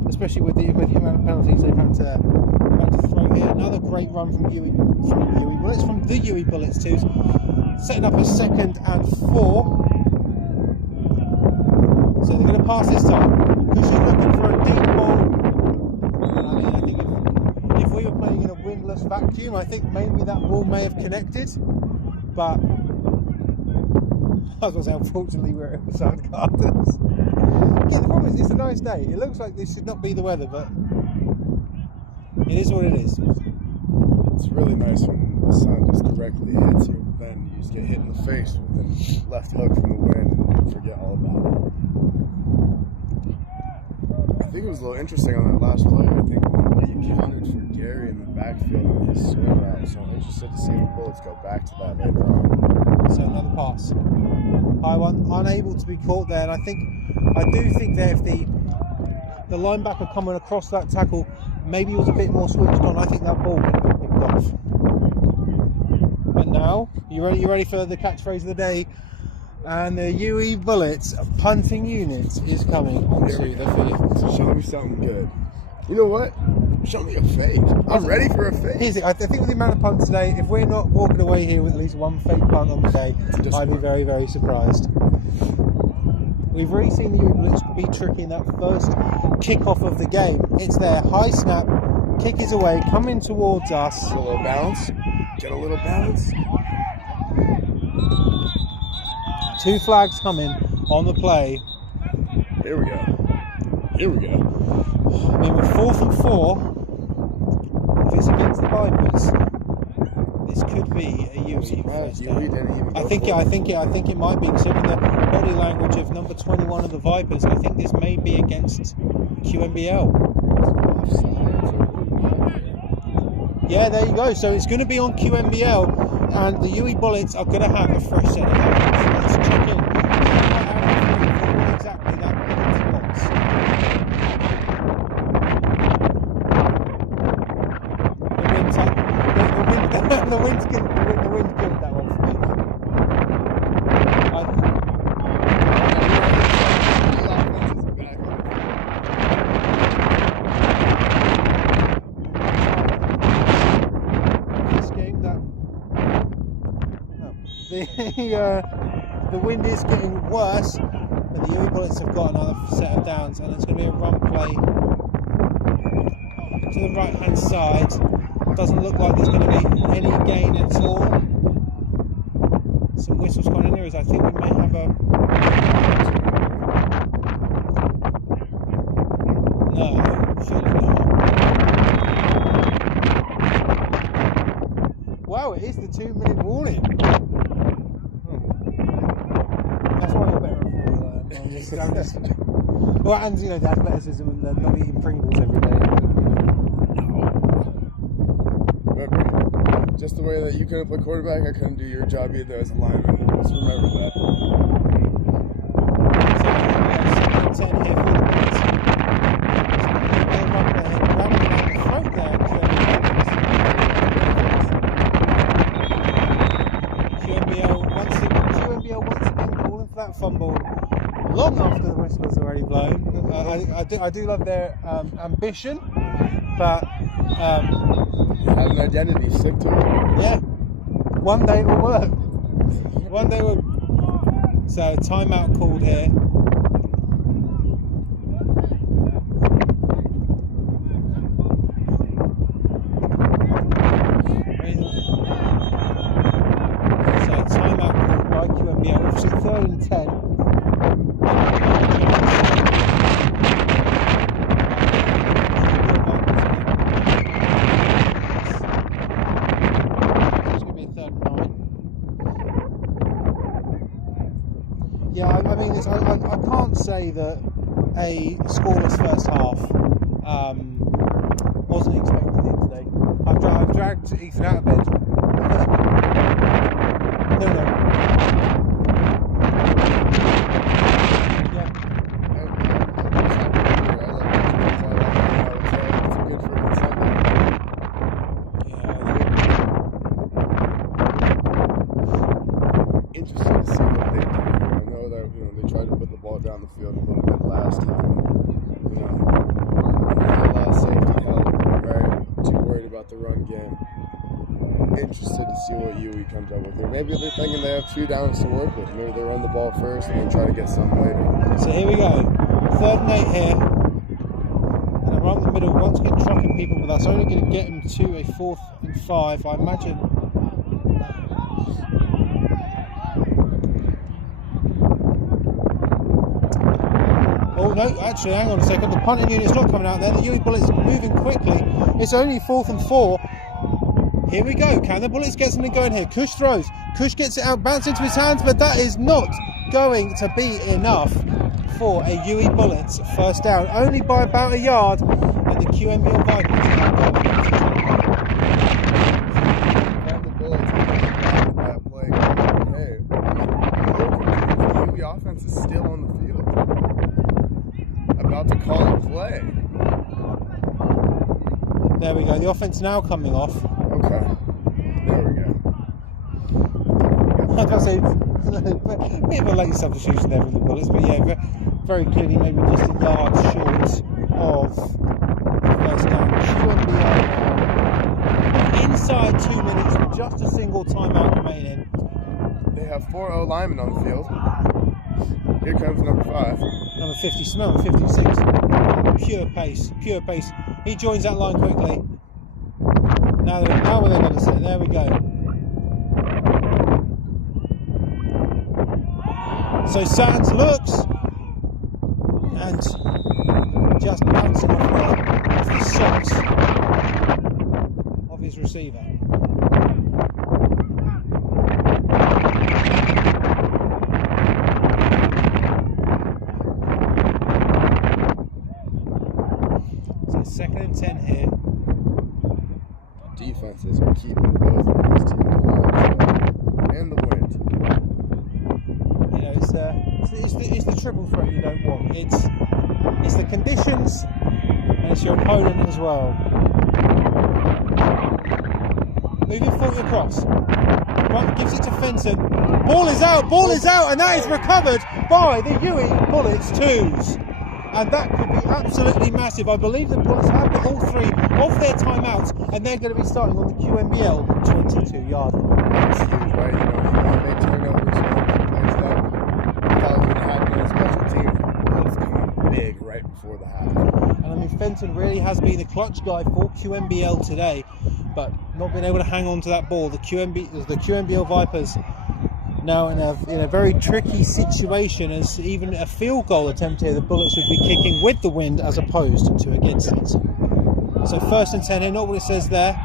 Especially with the amount of penalties they've had to throw here. Another great run from the UWE Bullets 2s, setting up a 2nd and 4. So they're going to pass this time. Because she's looking for a deep ball. I mean, I think if we were playing in a windless vacuum, I think maybe that ball may have connected. But I was going to say, unfortunately, we're at Sound Gardens. Yeah, the problem is, it's a nice day. It looks like this should not be the weather, but it is what it is. It's really nice when the sun just directly hits you, but then you just get hit in the face with a left hook from the wind and forget all about it. I think it was a little interesting on that last play. I think he counted for Gary in the backfield on his swing route, so I'm interested to see if the Bullets go back to that later on. So another pass. High one, unable to be caught there, and I do think that if the linebacker coming across that tackle maybe was a bit more switched on, I think that ball would have been picked off. But now, you ready for the catchphrase of the day? And the UWE Bullets punting unit is coming onto the field. Show me something good. You know what? Show me a fake. I'm ready for a fake. Here's it. I think with the amount of punts today, if we're not walking away here with at least one fake punt on the day, I'd be very, very surprised. We've really seen the UWE Bullets be tricky in that first kickoff of the game. It's there, high snap, kick is away, coming towards us. Get a little bounce. Get a little bounce. 2 flags coming on the play. Here we go. Here we go. I mean, with 4th and 4, if it's against the Vipers, this could be a UWE first down. I think it might be, considering the body language of number 21 of the Vipers. I think this may be against QMBL. Yeah, there you go. So it's going to be on QMBL, and the UWE Bullets are going to have a fresh set of downs. Let's check in. Exactly that penalty box. The wind's good. The wind's good. That one for me. This game, the wind is getting worse, but the UWE Bullets have got another set of downs, and it's going to be a run play to the right hand side. Doesn't look like there's going to be any gain at all. Some whistles coming in there, as I think we may have a. No, surely not. Wow, it is the 2-minute warning. That's why you're better at football. Well, and you know, the athleticism and the not eating Pringles every day. Just the way that you couldn't play quarterback, I couldn't do your job either as a lineman. Just remember that. So, here for the Bullets. QMBL once again calling for that fumble long after the whistle was already blown. I do love their ambition, but Have an identity, stick to it. Yeah. One day it will work. One day it will. So timeout called here. So timeout called by QMBL. Obviously 3rd and 10. Yeah, I mean, I can't say that a scoreless first half wasn't expected here today. I've dragged Ethan out of bed. No. Yeah. Interesting to see what they do. I know that they tried to put the ball down the field a little bit last time. Not a lot of safety help, right? Too worried about the run game. Interested to see what UWE comes up with here. Maybe they're thinking they have 2 downs to work with. Maybe they run the ball first and then try to get some later. So here we go. 3rd and 8 here. And around the middle, once again trucking people, but that's only going to get them to a 4th and 5. I imagine. Oh no, actually, hang on a second. The punting unit's not coming out there. The UWE Bullets moving quickly. It's only 4th and 4. Here we go. Can the Bullets get something going here? Kush throws. Kush gets it out, bounce into his hands, but that is not going to be enough for a UWE Bullets first down. Only by about a yard, and the QMBL Vikings are going into The Bullets that play. Hey, the UWE offense is still on the field. About to call a play. There we go. The offense now coming off. Okay. There we go. Like I say, a bit of a late substitution there from the Bullets, but yeah, very clearly maybe just a yard short of the first down. QMBL inside 2 minutes with just a single timeout remaining. They have 4 O linemen on the field. Here comes number 5. Number 50, number 56. Pure pace, pure pace. He joins that line quickly. Now we're going to say, there we go. So Sands looks and just bouncing off the socks of his receiver. So 2nd and 10 here. Defenses are keeping both of these teams alive. And the wind. You know, it's the triple threat you don't want. It's the conditions and it's your opponent as well. Moving forward across. Right, gives it to Fenton. Ball is out, and that is recovered by the UWE Bullets 2s. And that could be absolutely massive. I believe the Bullets have got all 3 of their timeouts, and they're going to be starting on the QMBL 22-yard line. That's huge, right? You make turnovers, plays that. Probably happening on special teams. That's coming big right before the half. And I mean, Fenton really has been the clutch guy for QMBL today, but not been able to hang on to that ball. The QMBL Vipers now in a very tricky situation, as even a field goal attempt here, the Bullets would be kicking with the wind as opposed to against it. So 1st and 10 here, not what it says there.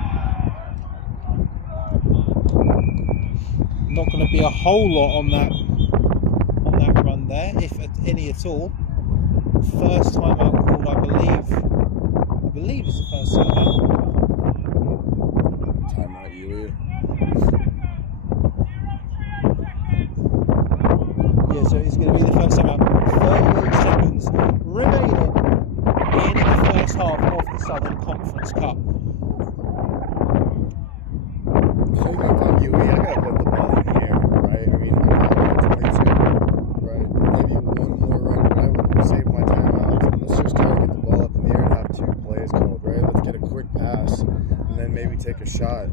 Not going to be a whole lot on that run there, if any at all. First time out called, I believe it's the first time out. Timeout, UWE. Yeah, so it's going to be the first time out. 38 seconds remaining in the first half of the Southern Conference Cup. So if I'm UWE, I gotta put the ball in the air, right? I mean, I'm not 22, right? Maybe one more run, but I would save my timeout. And let's just try to get the ball up in the air and have 2 plays called, right? Let's get a quick pass then maybe take a shot,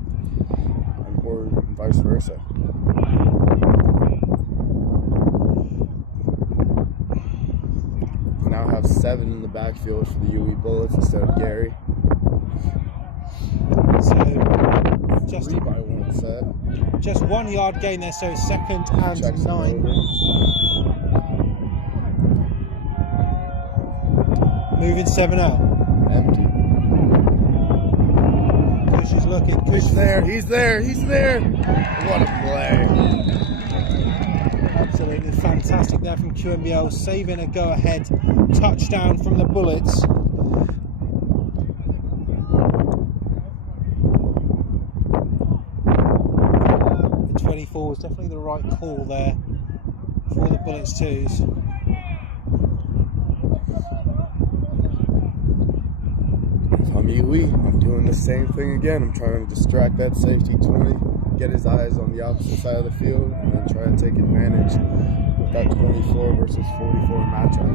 or vice versa. Now have 7 in the backfield for the UWE Bullets instead of Gary. So just 3 by 1 set. Just 1 yard gain there, so 2nd and Checks 9. Moving 7 out. Empty. Kush is looking. He's there. He's there. He's there. What a play. Absolutely fantastic there from QMBL, saving a go-ahead touchdown from the Bullets. The 24 was definitely the right call there for the Bullets 2s. If I'm UWE, I'm doing the same thing again. I'm trying to distract that safety 20, get his eyes on the opposite side of the field, and then try to take advantage with that 24 versus 44 matchup.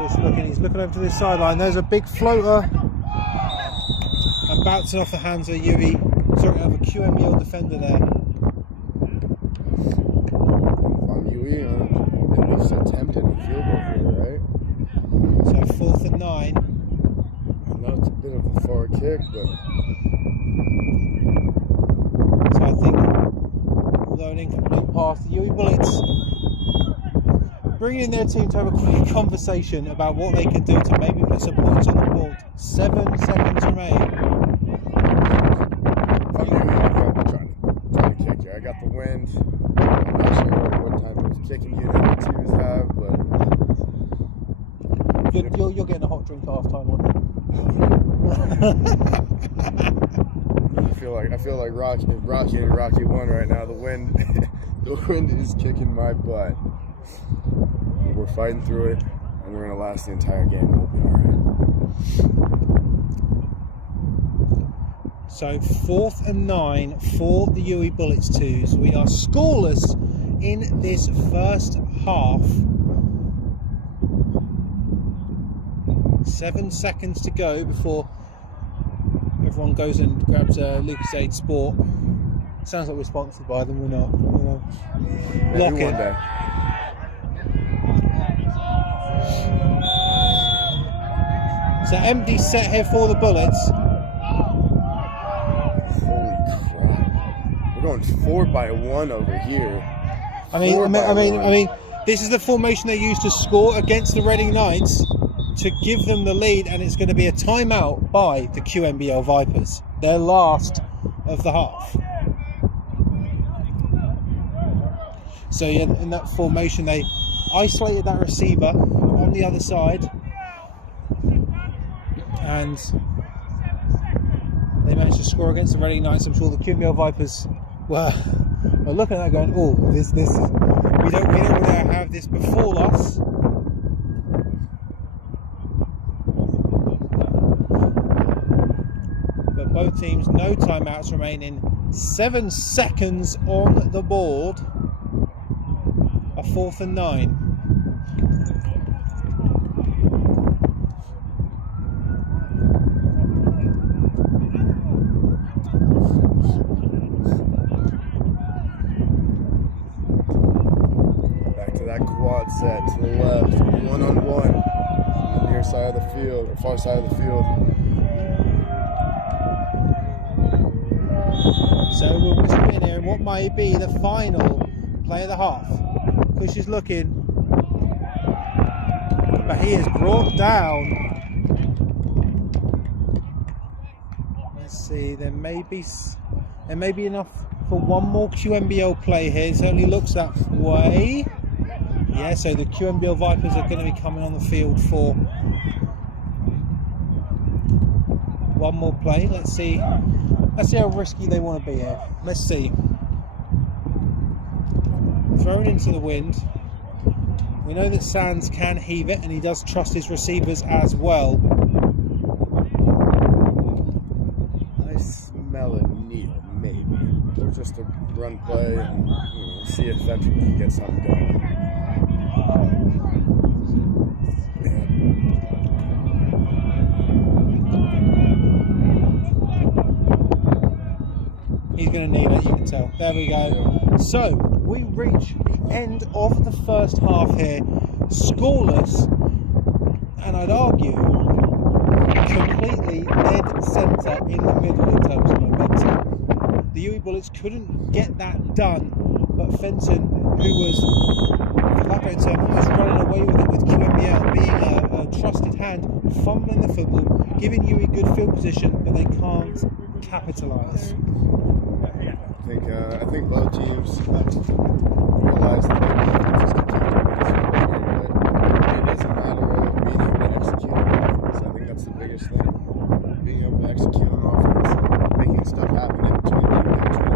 He's looking over to this sideline. There's a big floater and bouncing off the hands of UWE. Sorry, of a QMBL defender there. If I'm UWE, at least attempting a field goal here, right? So 4th and 9. I know it's a bit of a far kick, but so I think, although an incomplete pass, the UWE Bullets bringing in their team to have a quick conversation about what they can do to maybe put some points on the board. 7 seconds remain. I'm trying to kick here. I got the wind. I'm not sure what type of kicking unit the twos have, but You're getting a hot drink at half time, aren't I feel like Rocky and Rocky 1 right now. The wind is kicking my butt. We're fighting through it, and we're gonna last the entire game. We'll be all right. So 4th and 9 for the UWE Bullets 2s. We are scoreless in this first half. 7 seconds to go before everyone goes and grabs a Lucasade Sport. Sounds like we're sponsored by them. We're not. Maybe Lock one it. day. So empty set here for the Bullets. Holy crap! We're going 4 by 1 over here. I mean, this is the formation they used to score against the Reading Knights to give them the lead, and it's going to be a timeout by the QMBL Vipers. Their last of the half. So yeah, in that formation, they isolated that receiver on the other side, and they managed to score against the Reading Knights. I'm sure the QMBL Vipers were looking at that going, "Oh, this we don't want to have this befall us." But both teams, no timeouts remaining. 7 seconds on the board. A 4th and 9. Quad set to the left, 1-on-1 on the near side of the field, or far side of the field. So we're whispering here what might be the final play of the half. Kush is looking, but he is brought down. Let's see, there may be enough for one more QMBL play here. It certainly looks that way. Yeah, so the QMBL Vipers are going to be coming on the field for one more play. Let's see how risky they want to be here. Let's see. Thrown into the wind. We know that Sands can heave it, and he does trust his receivers as well. I smell a kneel, maybe. Or just a run play and see if veteran can get something going. There we go. So we reach the end of the first half here, scoreless, and I'd argue completely dead centre in the middle in terms of momentum. The UWE Bullets couldn't get that done, but Fenton, who was, for lack of a term, almost running away with it with QMBL being a trusted hand, fumbling the football, giving UWE good field position, but they can't capitalise. I think both teams realize that their defense is continuing to this but it doesn't matter of being able to execute on offense. I think that's the biggest thing. Being able to execute on offense, making stuff happen in between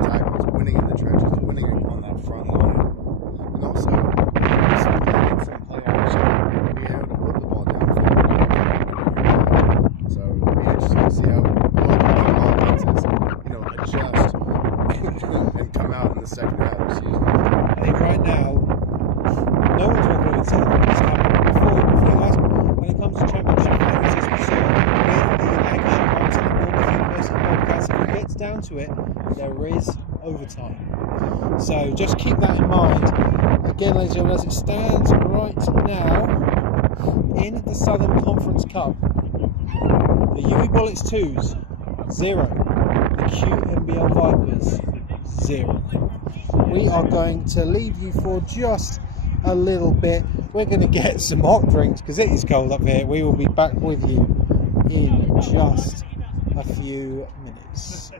tackles, winning in the trenches, winning on that front line, and also some play action, being able to put the ball downfield. So it'll be interesting to see how offenses, adjust and come out in the second half of the season. I think right now, no one's walking with what's happened before you ask. When it comes to championship finals, as we saw with the Lancashire Rams and the Bournemouth University Bobcats, if it gets down to it, there is overtime. So just keep that in mind. Again, ladies and gentlemen, as it stands right now in the Southern Conference Cup, the UWE Bullets 2s 0, the QMBL Vipers 0. We are going to leave you for just a little bit. We're going to get some hot drinks because it is cold up here. We will be back with you in just a few minutes.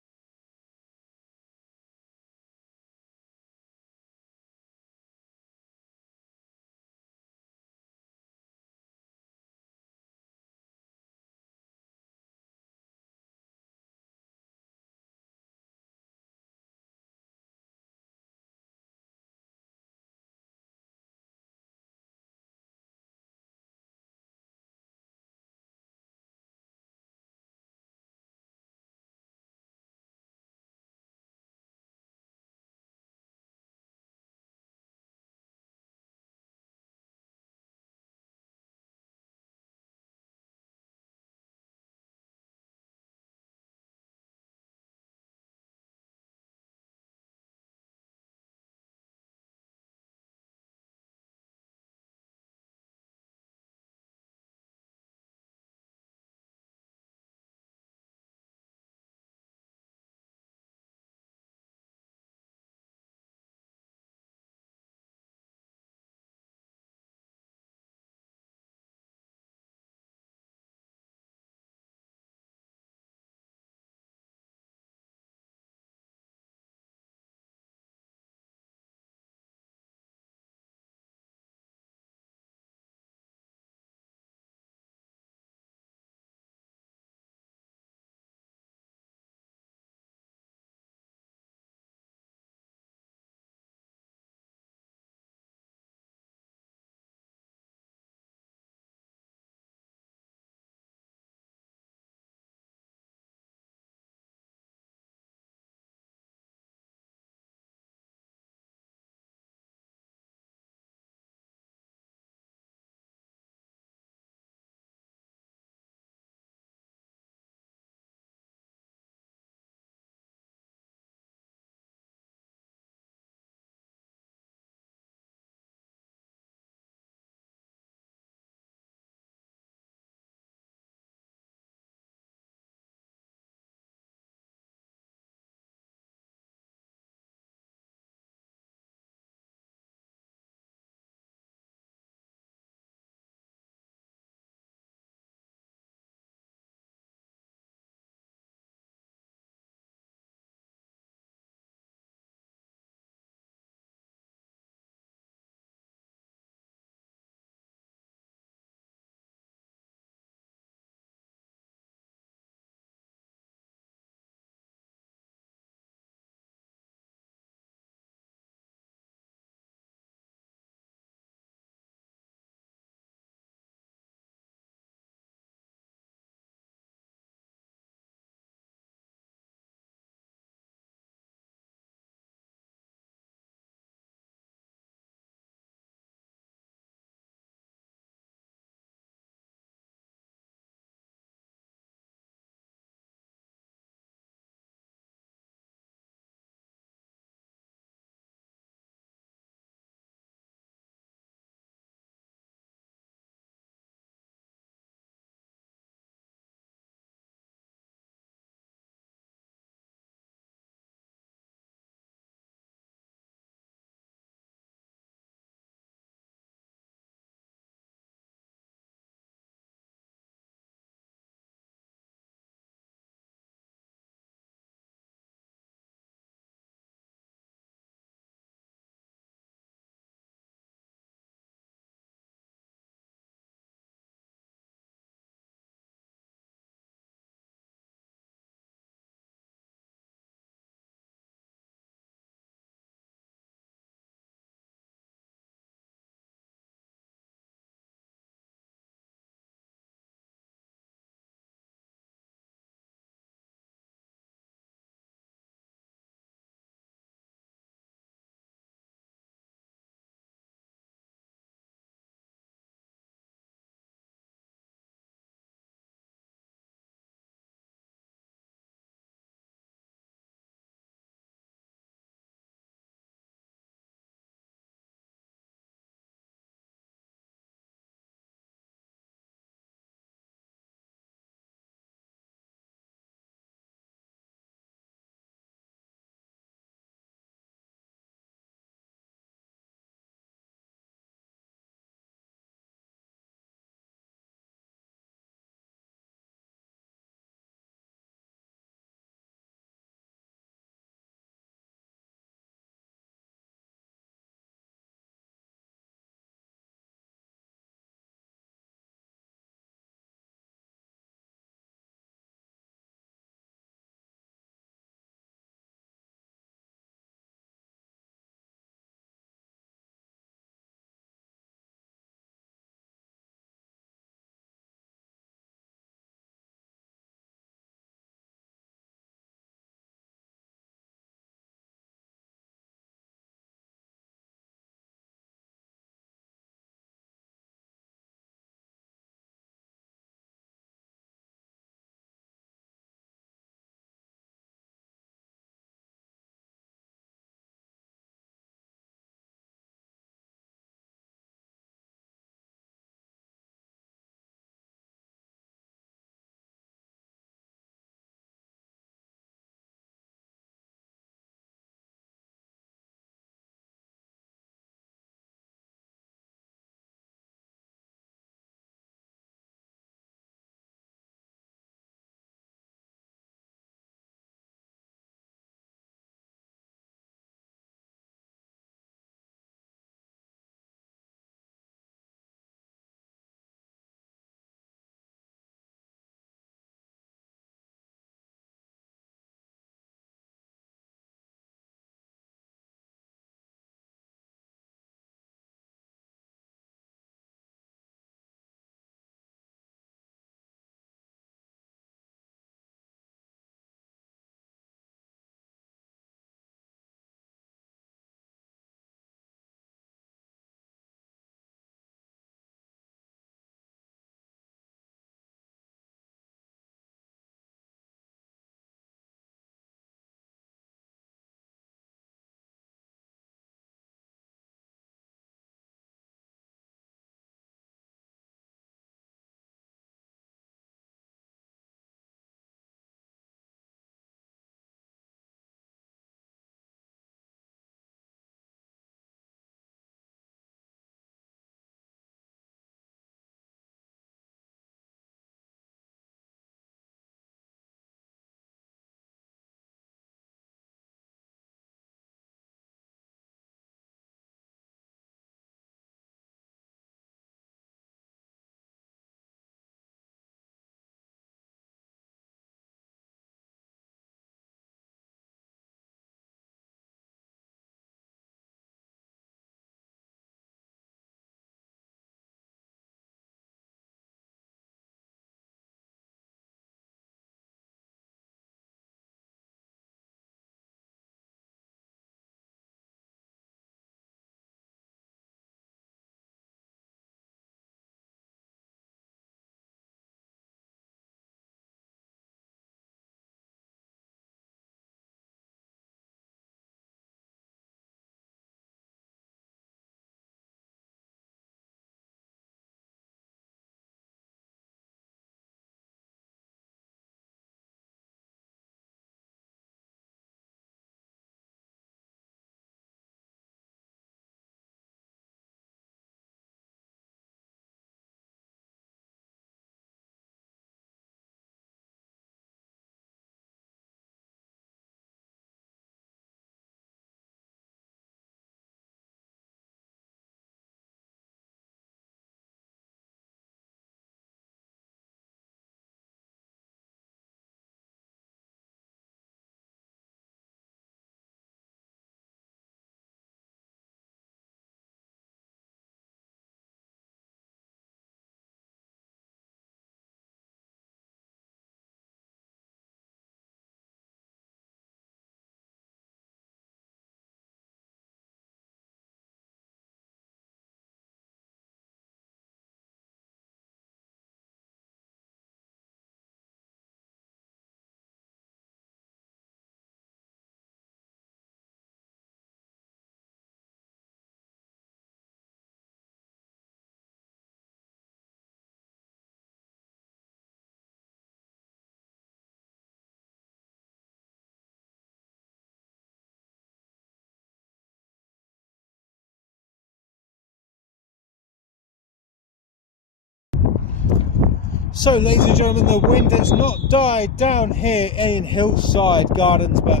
So, ladies and gentlemen, the wind has not died down here in Hillside Gardens, but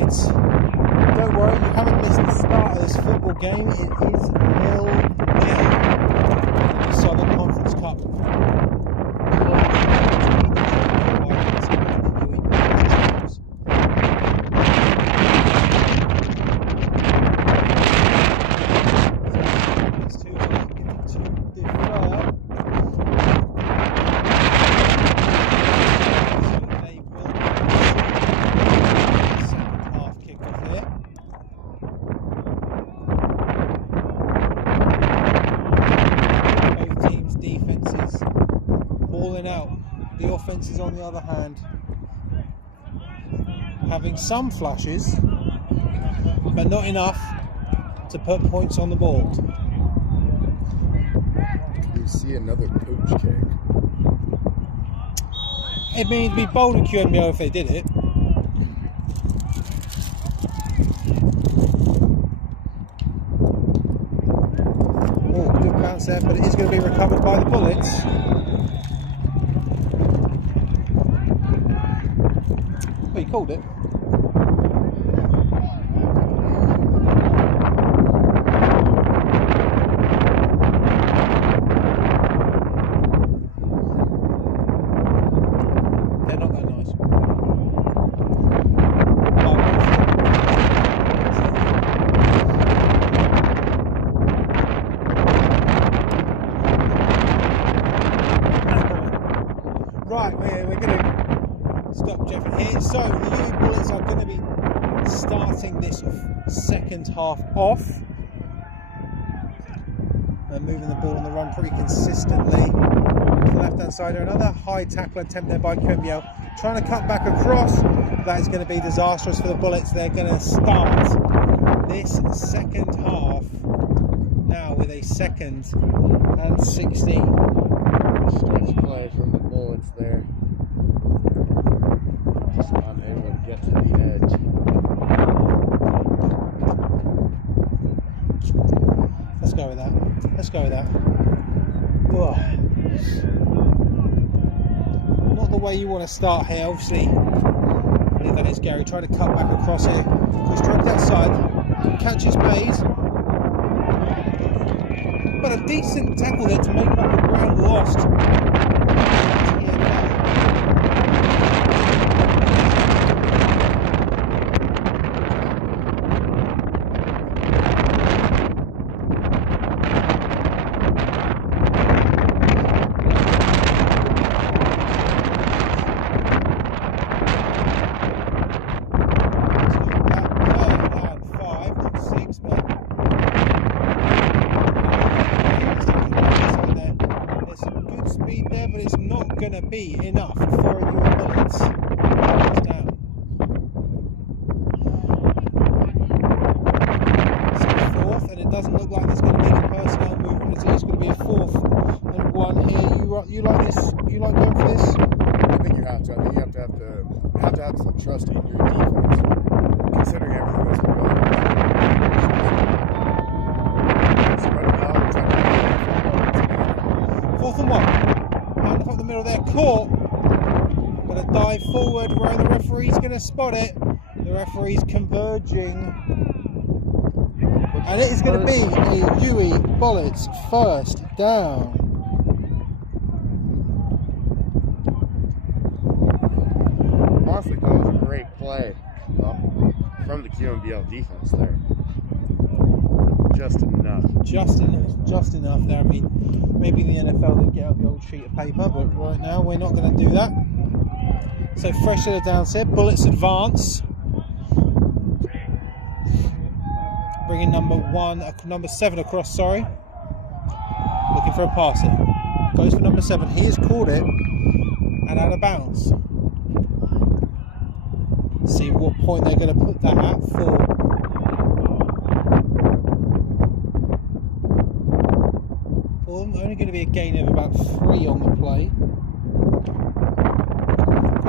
it's, don't worry, you haven't missed the start of this football game. It is 0-0. Southern Conference Cup. Out. The offences, on the other hand, having some flashes, but not enough to put points on the board. You see another pooch kick. It'd mean to be bold at QMBL if they did it. Oh, good bounce there, but it is going to be recovered by the Bullets. He called it. They're not that nice. Right, we're going to stop Jeff in here. So the UWE Bullets are going to be starting this second half off. They're moving the ball on the run pretty consistently. To the left hand side, another high tackle attempt there by QMBL. Trying to cut back across. That is going to be disastrous for the Bullets. They're going to start this second half now with a 2nd and 16. Stretch play from the Bullets there. Just unable to get to the edge. Let's go with that. Let's go with that. Ugh. Not the way you want to start here, obviously. I believe that is Gary trying to cut back across here. Goes straight that side. Catches Mays. But a decent tackle there to make up the ground lost. Be enough for your Bullets. Down. So 4th, and it doesn't look like there's going to be any personnel movement. It's going to be a 4th and 1 here. You like this? You like going for this? I think you have to. I think you have to have some trust in your defense, considering everything that's been going on. Spread them out. 4th and 1. Up the middle there, caught, but a dive forward where the referee's going to spot it. The referee's converging, and it is going to be a UWE Bullets first down. Honestly, that was a great play from the QMBL defense there. Just enough. Just enough there. I mean, maybe in the NFL they'd get out the old sheet of paper, but right now we're not going to do that. So fresh to the downs here. Bullets advance. Bringing number 7 across, sorry. Looking for a pass here. Goes for number 7. He has caught it and out of bounds. See what point they're going to put that at for. Only going to be a gain of about 3 on the play.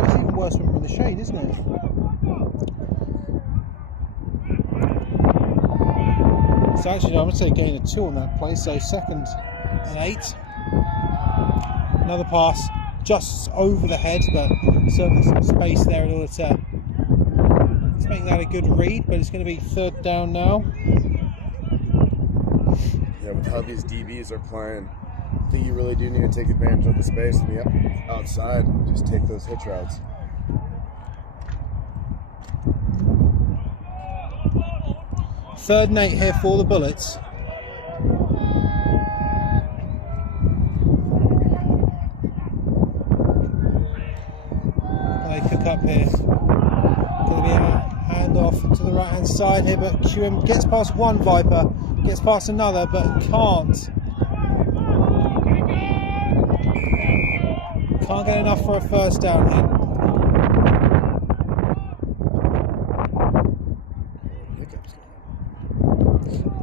It's even worse when we're in the shade, isn't it? So actually, I would say a gain of 2 on that play. So 2nd and 8. Another pass just over the head, but certainly some space there in order to make that a good read. But it's going to be 3rd down now. Yeah, with how these DBs are playing, I think you really do need to take advantage of the space on the outside and just take those hitch routes. Third and 8 here for the Bullets. They cook up here. Going to be a handoff to the right hand side here, but QM gets past one Viper, gets past another, but can't get enough for a 1st down here.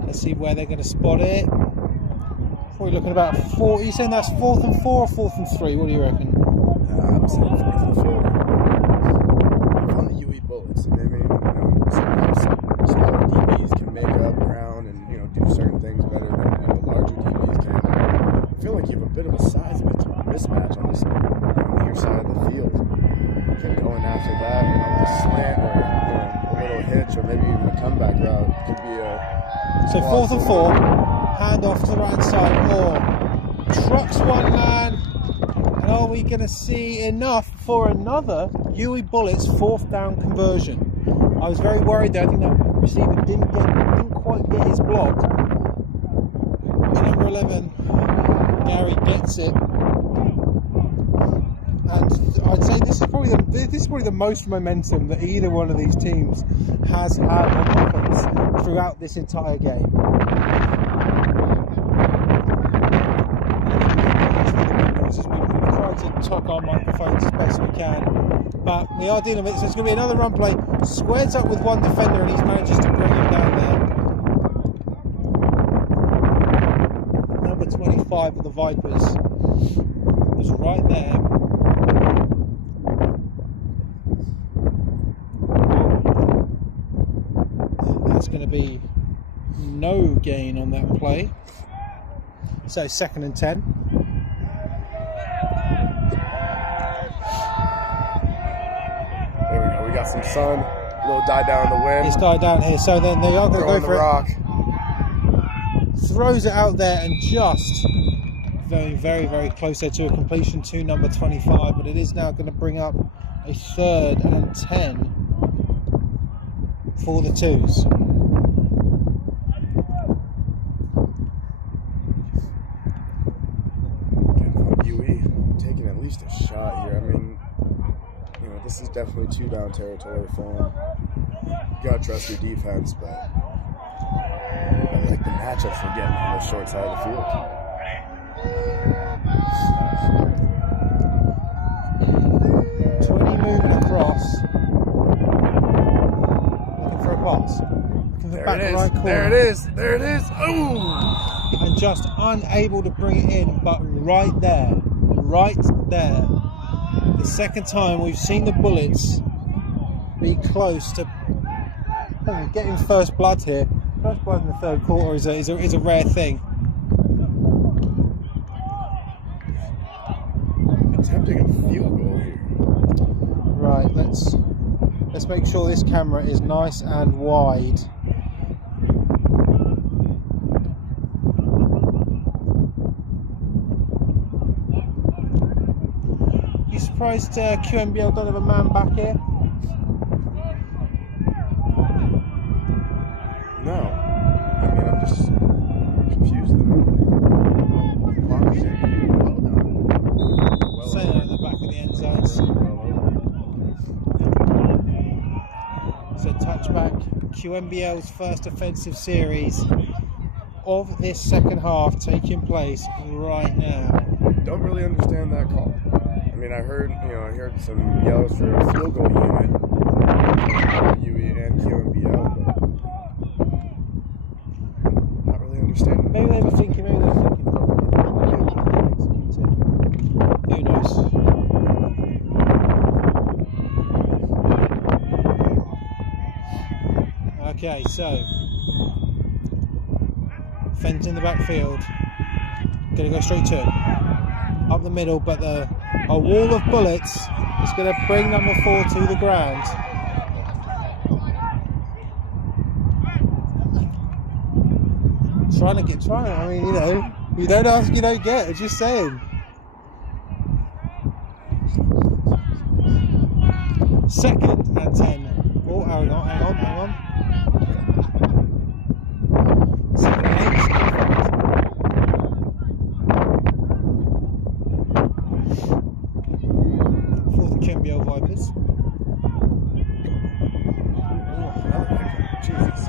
Let's see where they're going to spot it. Probably looking about 4. You saying that's 4th and 4 or 4th and 3? What do you reckon? I'm saying 4th and 4. If on the UWE Bullets, I mean, sometimes smaller DBs can make up ground and do certain things better than larger DBs can. I feel like you have a bit of a size mismatch on this near side of the field. I think going after that, the slant or a little hitch or maybe even a comeback route could be a. So 4th and 4, hand off to the right side, or trucks one man, and are we going to see enough for another UWE Bullets 4th down conversion? I was very worried there. I think that receiver didn't quite get his block. Number 11, Gary gets it, and I'd say this is probably the most momentum that either one of these teams has had on offense throughout this entire game. We've tried to tuck our microphones as best we can, but we are dealing with it. So it's going to be another run play. Squares up with one defender, and he manages to bring him down there. Number 25 of the Vipers was right there. That's going to be no gain on that play. So 2nd and 10. There we go. We got some sun. A little die down in the wind. It's died down here. So then they are going to go for rock. it. Throws it out there and just very, very, very close there to a completion to number 25. But it is now going to bring up a 3rd and 10 for the Twos. Taking at least a shot here. I mean, this is definitely 2-down territory for him. You gotta trust your defense, but I like the matchups we're getting on the short side of the field. 20 moving across. Looking for a pass. Looking for back right corner. There it is. There it is. Oh! And just unable to bring it in, but right there. Right there. The 2nd time we've seen the Bullets be close to getting first blood here. First blood in the 3rd quarter is a rare thing. Attempting a field goal here. Right, let's make sure this camera is nice and wide. You surprised QMBL don't have a man back here? No. I mean, I'm just confused. Well done. Saying at the back of the end zones. So touchback, QMBL's first offensive series of this 2nd half taking place right now. Don't really understand that call. I mean, I heard some yells for a field goal unit, UWE and QMBL, but not really understanding. Maybe they were thinking, who knows? Okay, so Fenton in the backfield, gonna go straight to him. up the middle, but a wall of bullets is going to bring number 4 to the ground. Trying. I mean, you know, you don't ask, you don't get. I'm just saying. Second and 10. Oh, hang on. Second and 8. For the QMBL Vipers. Jesus.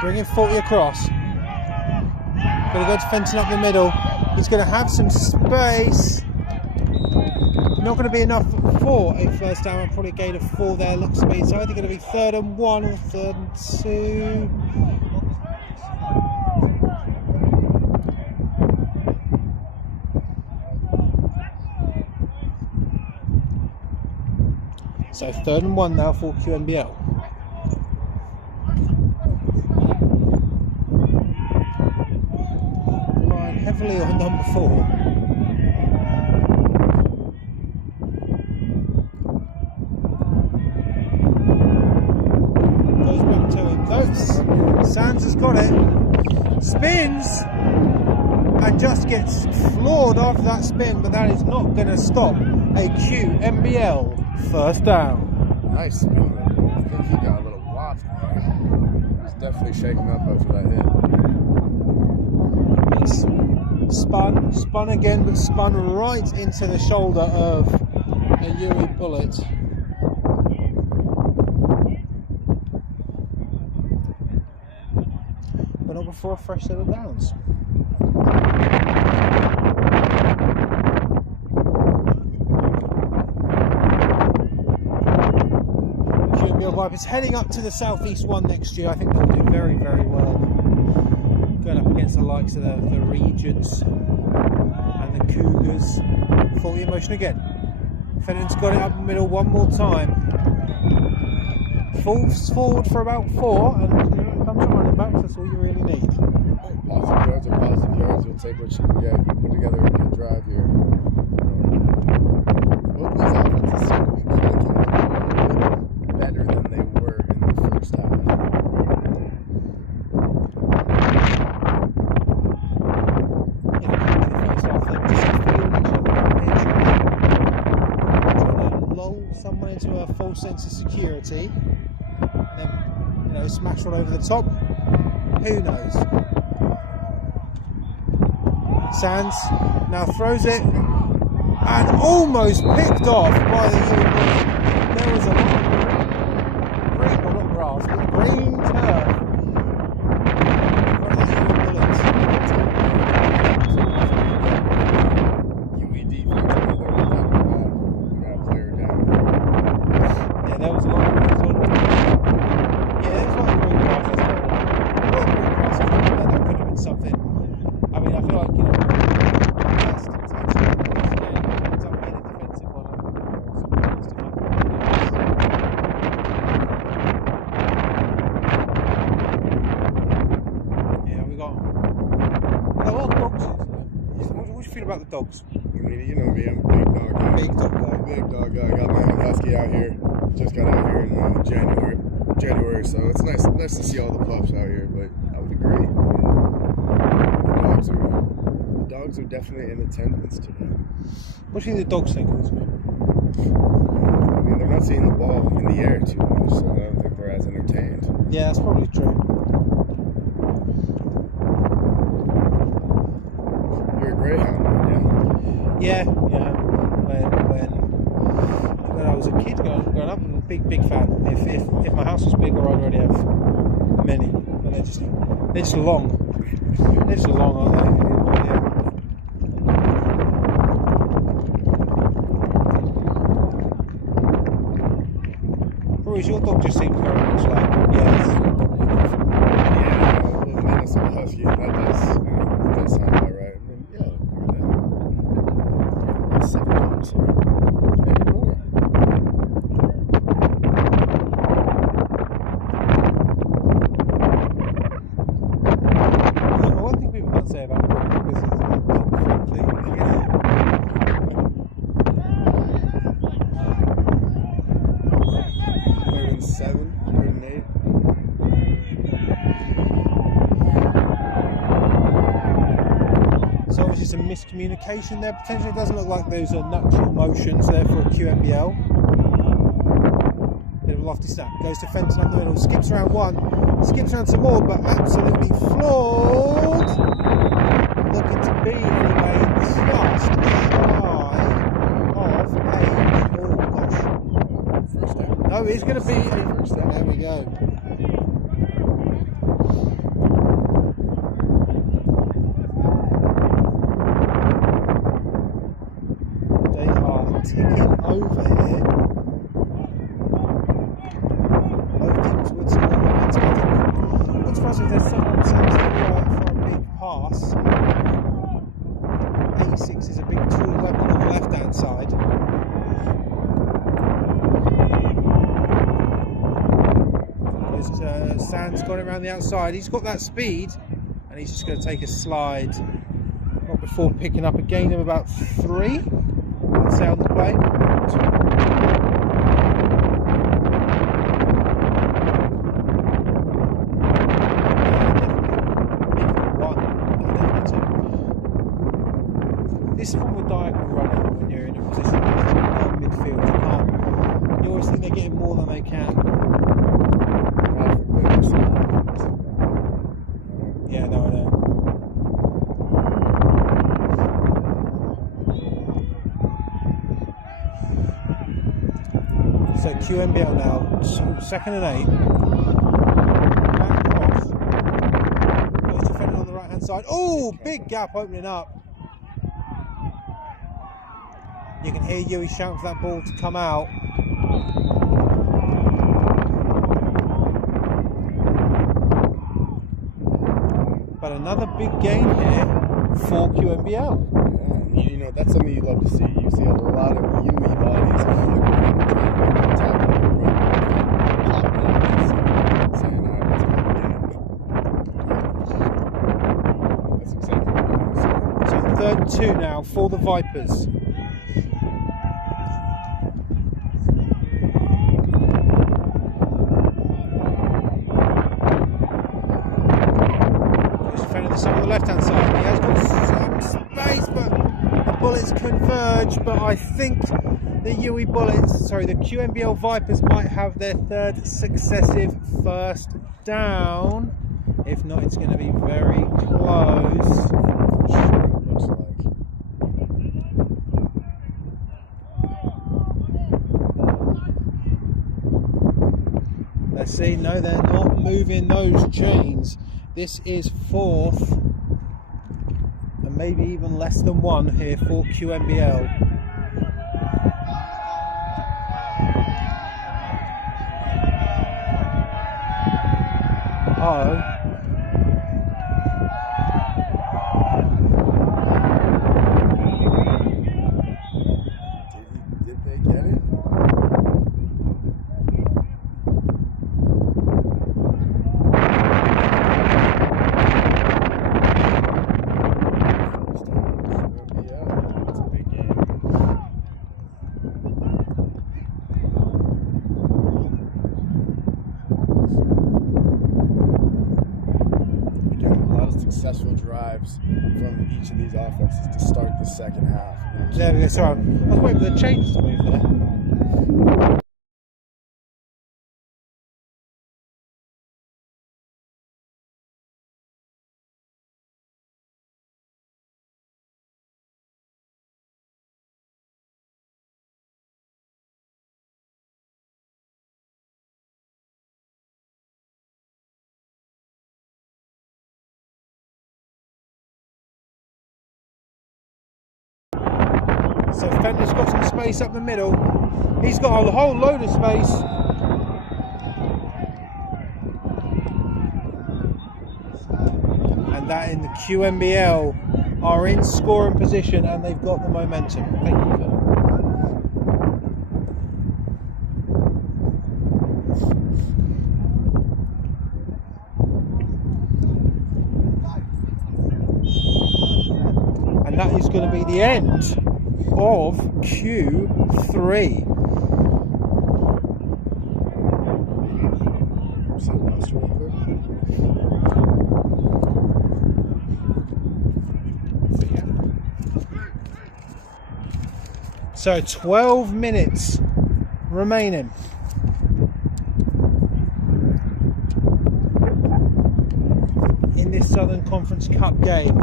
Bringing 40 across. Going to go to fencing up the middle. He's going to have some space. Not going to be enough for a first down. And probably a gain of 4 there. Looks to be. It's either going to be 3rd and 1 or 3rd and 2. So 3rd and 1 now for QMBL. Relying heavily on number 4. Goes back to him. Notes. Sands has got it. Spins. And just gets floored after that spin, but that is not going to stop a QMBL first down. Nice spin there. I think he got a little waft there. He's definitely shaken up after that hit. It's spun again, but spun right into the shoulder of a UWE bullet. But not before a fresh set of downs. Vipers heading up to the Southeast one next year. I think they'll do very, very well. Going up against the likes of the Regents and the Cougars. 40 in motion again. Fennon's got it up the middle one more time. Falls forward for about 4, and here it comes from running back. That's all you really need. Positive yards are positive yards. You'll take what you can get. You put together a good drive here. Both these offenses seem to be clicking better than they were in the first half. Trying to lull someone into a false sense of security, then, you know, smash one over the top. Who knows? Sands now throws it and almost picked off by the UWE. There was a lot of green, well, not grass, but green turf. UWE defense, they're not bad. We got a player down. Yeah, there was a lot of green. Yeah, there was a lot of green grass. A lot of green grass. I think that could have been something. I mean, I feel like, you know, about the dogs. I mean, you know me, I'm a big dog guy. Big dog guy. Big dog guy. Got my own husky out here. Just got out here in January, so it's nice to see all the pups out here. But I would agree. The dogs are definitely in attendance today. What do you think the dogs think of this game? I mean, they're not seeing the ball in the air too much, so I don't think they're as entertained. Yeah, that's probably true. You're a greyhound. Yeah. When I was a kid growing up, I'm a big fan. If my house was bigger, I'd already have many. But they're just long. They're just long, aren't they? Yeah. Bruce, your dog just seems very much like yes. Yeah, a little Minnesota Husky. That does sound about right. I mean, yeah. 7 dogs here. Maybe more. One thing people just a miscommunication there potentially. It doesn't look like those are natural motions there for a QMBL. Bit of a lofty snap, goes to Fenton up the middle, skips around one, skips around some more, but absolutely floored. Looking to be anyway just shy of a, oh gosh. First down. No, it's going to be, there we go. They are ticking over here. Both teams with some more momentum. I think what's for us is there's someone sent to the right for a big pass. 86 is a big tool weapon on the left hand side. Sand's got it around the outside. He's got that speed and he's just going to take a slide. Not before picking up a gain of about 3. Let's say on the play. This is from a diagonal running when you're in a position like this, in midfield. You always think they're getting more than they can. Yeah, no, I know. So QMBL now, 2nd and 8. Back across. Goes defending on the right hand side. Oh, big gap opening up. You can hear UWE shouting for that ball to come out. But another big game here for QMBL. Yeah, you know, that's something you love to see. You see a lot of UWE bodies on the ground trying to make that tackle and run, popping up and saying, all right, let's go again. That's exactly what you want to see. So 3rd and 2 now for the Vipers. Some on the left hand side. He has got some space, but the bullets converge. But I think the UWE Bullets, sorry, the QMBL Vipers might have their 3rd successive first down. If not, it's going to be very close. Let's see. No, they're not moving those chains. This is 4th, and maybe even less than 1 here for QMBL. Oh. Did they get it? Successful drives from each of these offenses to start the second half. There we go. Sorry, I was waiting for the change to move there. So Fenton's got some space up the middle. He's got a whole load of space. And that in the QMBL are in scoring position and they've got the momentum. Thank you, Phil. And that is going to be the end of Q3. So 12 minutes remaining. In this Southern Conference Cup game.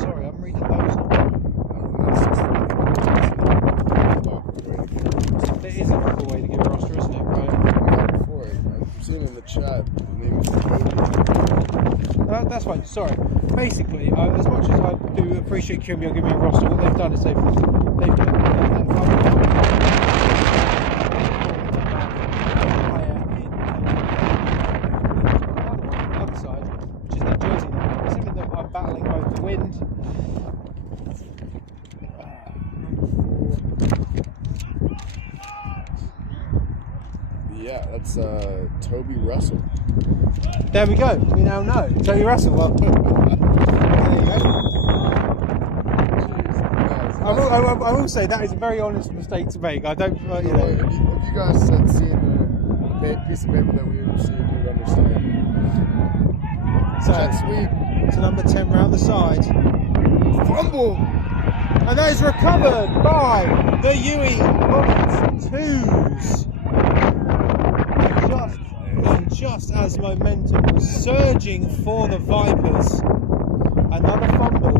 Sorry, I'm reading those. There is another way to give a roster, isn't it, right? I've seen in the chat. The name is That's fine. Sorry. Basically, as much as I do appreciate QMBL giving me a roster, what they've done is they've given that other side, which is their jersey number. Assuming that I'm battling both the wind. Yeah, that's Toby Russell. There we go. We now know. Toby Russell. Well, there you go. I will say that is a very honest mistake to make. I don't, you know. If you guys had seen the piece of paper that we received, you'd understand. So, Jet sweep to number 10 round the side. fumble, and that is recovered by the UWE Bullets 2s. And just as momentum was surging for the Vipers, another fumble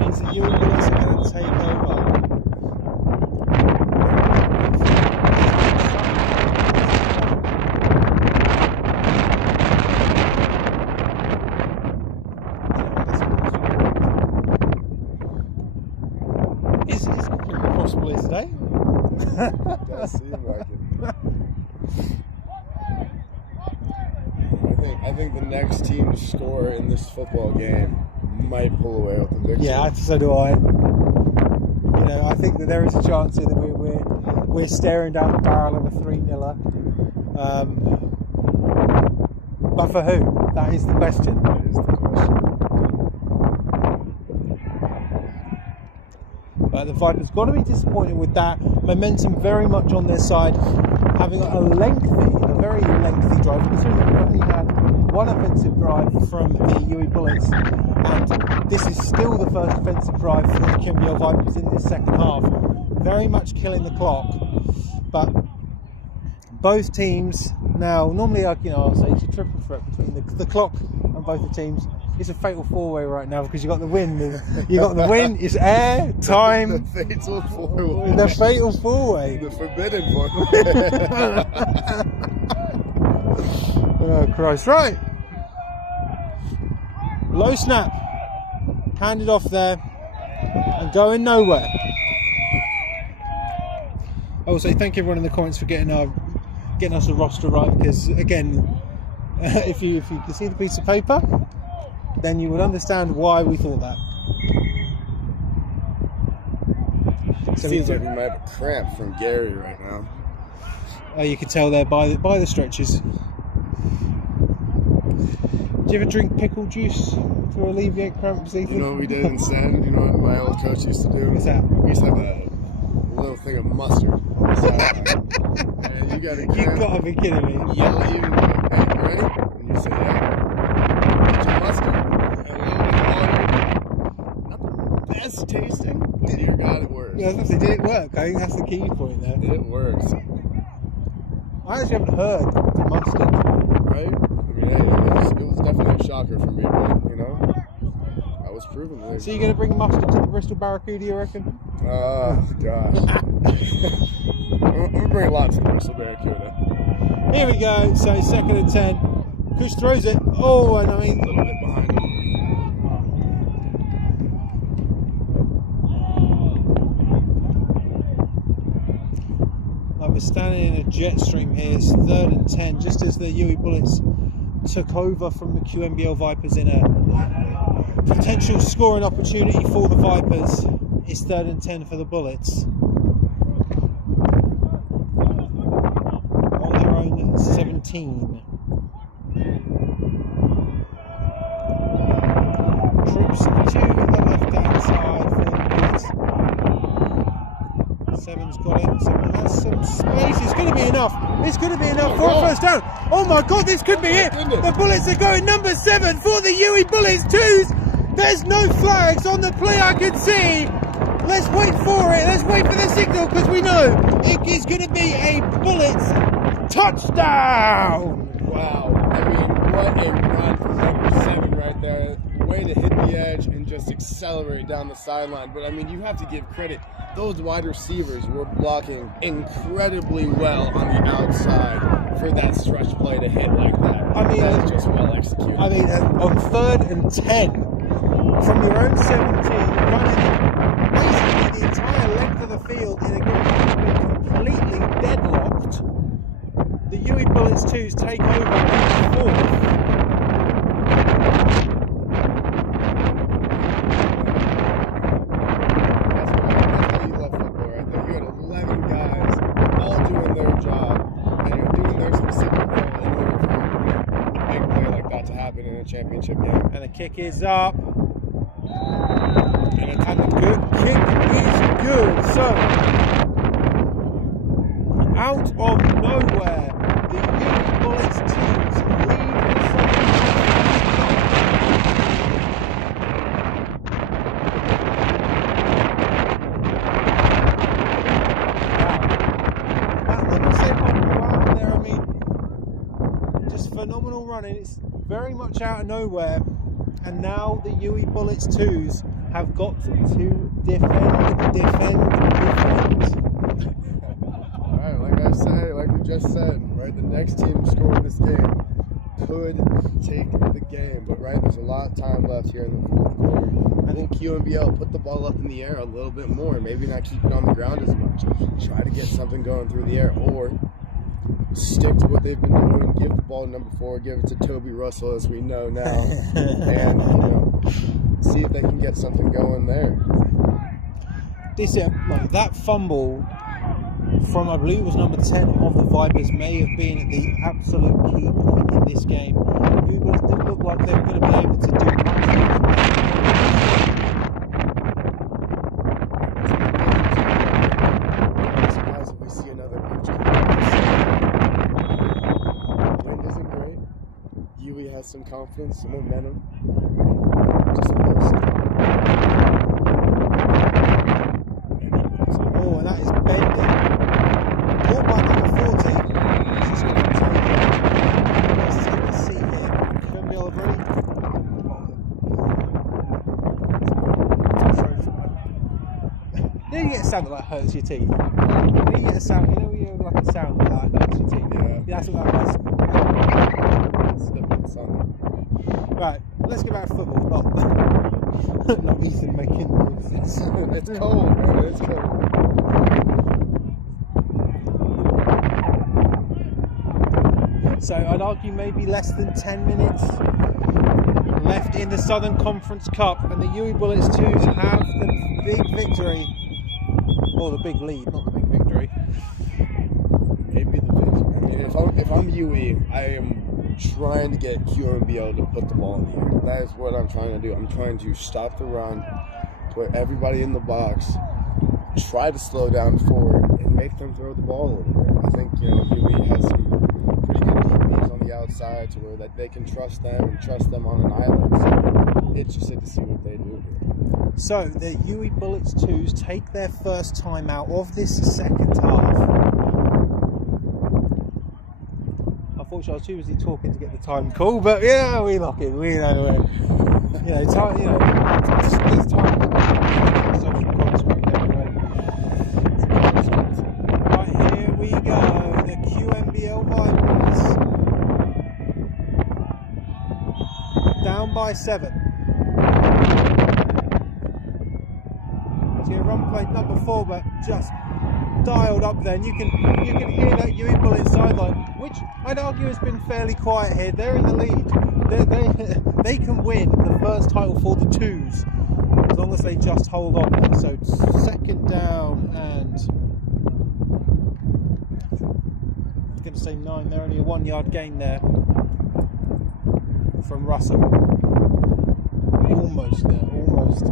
means the UWE Bullets are going to take over. Is it completely possible here today? does seem like it. I think the next team to score in this football game might pull away with the victory. Yeah, so do I. You know, I think that there is a chance here that we're staring down the barrel of a 3-0. But for who? That is the question. That is the question. But the Vipers got to be disappointed with that. Momentum very much on their side, having a very lengthy drive. Considering we've only had one offensive drive from the UWE Bullets, and this is still the first offensive drive for the QMBL Vipers in this second half. Very much killing the clock, but both teams now, normally, I'll say it's a triple threat between the clock and both the teams. It's a fatal four-way right now because you've got the wind. It's air, time. The fatal four-way. The fatal four-way. The forbidden four-way. Oh, Christ. Right. Low snap. Handed off there. And going nowhere. I will say thank everyone in the comments for getting us a roster right, because, again, if you can see the piece of paper, then you would understand why we thought that. So Seems like we might have a cramp from Gary right now. You can tell there by the stretches. Do you ever drink pickle juice to alleviate cramps, Ethan? You know what we did instead? You know what my old coach used to do? What's that? We used to have a little thing of mustard. So, you gotta be kidding me. Yell at you and go, hey, you ready? And you say, yeah. Get your mustard. And a little bit of water. Not the best tasting, but dear God, it works. Yeah, did it work? I think that's the key point there. It works. I actually haven't heard the mustard. Right? I mean, it was definitely a shocker for me, but, you know, I was proven. So you're going to bring mustard to the Bristol Barracuda, you reckon? Oh, gosh. I'm going to bring a lot to the Bristol Barracuda. Here we go. So 2nd and 10. Kush throws it. Oh, and I mean... A little bit behind him. Like we're standing in a jet stream here. It's 3rd and 10. Just as the UWE Bullets took over from the QMBL Vipers in a potential scoring opportunity for the Vipers. It's 3rd and 10 for the Bullets. On their own 17. Trips to the left-hand side for the Bullets. 7's got it. 7 has some This could have been enough for a first down. Oh my God, this could be it. The Bullets are going number 7 for the UWE Bullets 2s. There's no flags on the play I can see. Let's wait for it. Let's wait for the signal because we know it is going to be a Bullets touchdown. Wow. I mean, what a run from number 7 right there. Way to hit the edge and just accelerate down the sideline. But I mean, you have to give credit. Those wide receivers were blocking incredibly well on the outside for that stretch play to hit like that. I mean, that is just well executed. I mean, on 3rd and 10 from your own 17, running basically the entire length of the field in a game that's been completely deadlocked, the UWE Bullets 2s take over in 4th. Championship game. And the kick is up. And the good kick is good. So, out of nowhere, the UWE Bullets 2s lead the wow, there, I mean, just phenomenal running. It's very much out of nowhere, and now the UWE Bullets 2s have got to defend. Alright, like we just said, right, the next team scoring this game could take the game, but right, there's a lot of time left here in the 4th quarter. I think QMBL put the ball up in the air a little bit more, maybe not keep it on the ground as much. Try to get something going through the air, or stick to what they've been doing, give the ball to number 4, give it to Toby Russell as we know now, and see if they can get something going there. This that fumble from, I believe it was number 10 of the Vipers, may have been the absolute key point in this game. UWE didn't look like they were going to be able to do much. Some confidence, some momentum. Just a little oh, and that is bending. Caught by number 14. It's just going to take a seat here. QMBL agree? You get a sound that like hurts your teeth. You get a sound, you know, you like a sound that hurts your teeth. Yeah, that's what that was. Right, let's get back to football, not Ethan making noises. It's cold, man, it's cold. So I'd argue maybe less than 10 minutes left in the Southern Conference Cup, and the UWE Bullets 2s have the big victory, or the big lead, not the big victory. Maybe the victory. I mean, if I'm UWE, I am trying to get QMBL to put the ball in the air. That is what I'm trying to do. I'm trying to stop the run, put everybody in the box, try to slow down forward, and make them throw the ball a little bit. I think, UWE has some pretty good DBs on the outside to where that they can trust them and trust them on an island. So it's just to see what they do here. So the UWE Bullets 2s take their first time out of this second half. Unfortunately, I was too busy talking to get the time call, but yeah, we lock it. We know it. There's time. Social construct anyway. Right, here we go. The QMBL Vipers down by 7. So your run play number 4, but just dialed up there, and you can hear that UWE Bullet sideline, which I'd argue has been fairly quiet here. They're in the lead. They can win the first title for the 2s as long as they just hold on there. So 2nd down and I'm going to say 9. They're only a 1 yard gain there from Russell. Almost there. Almost.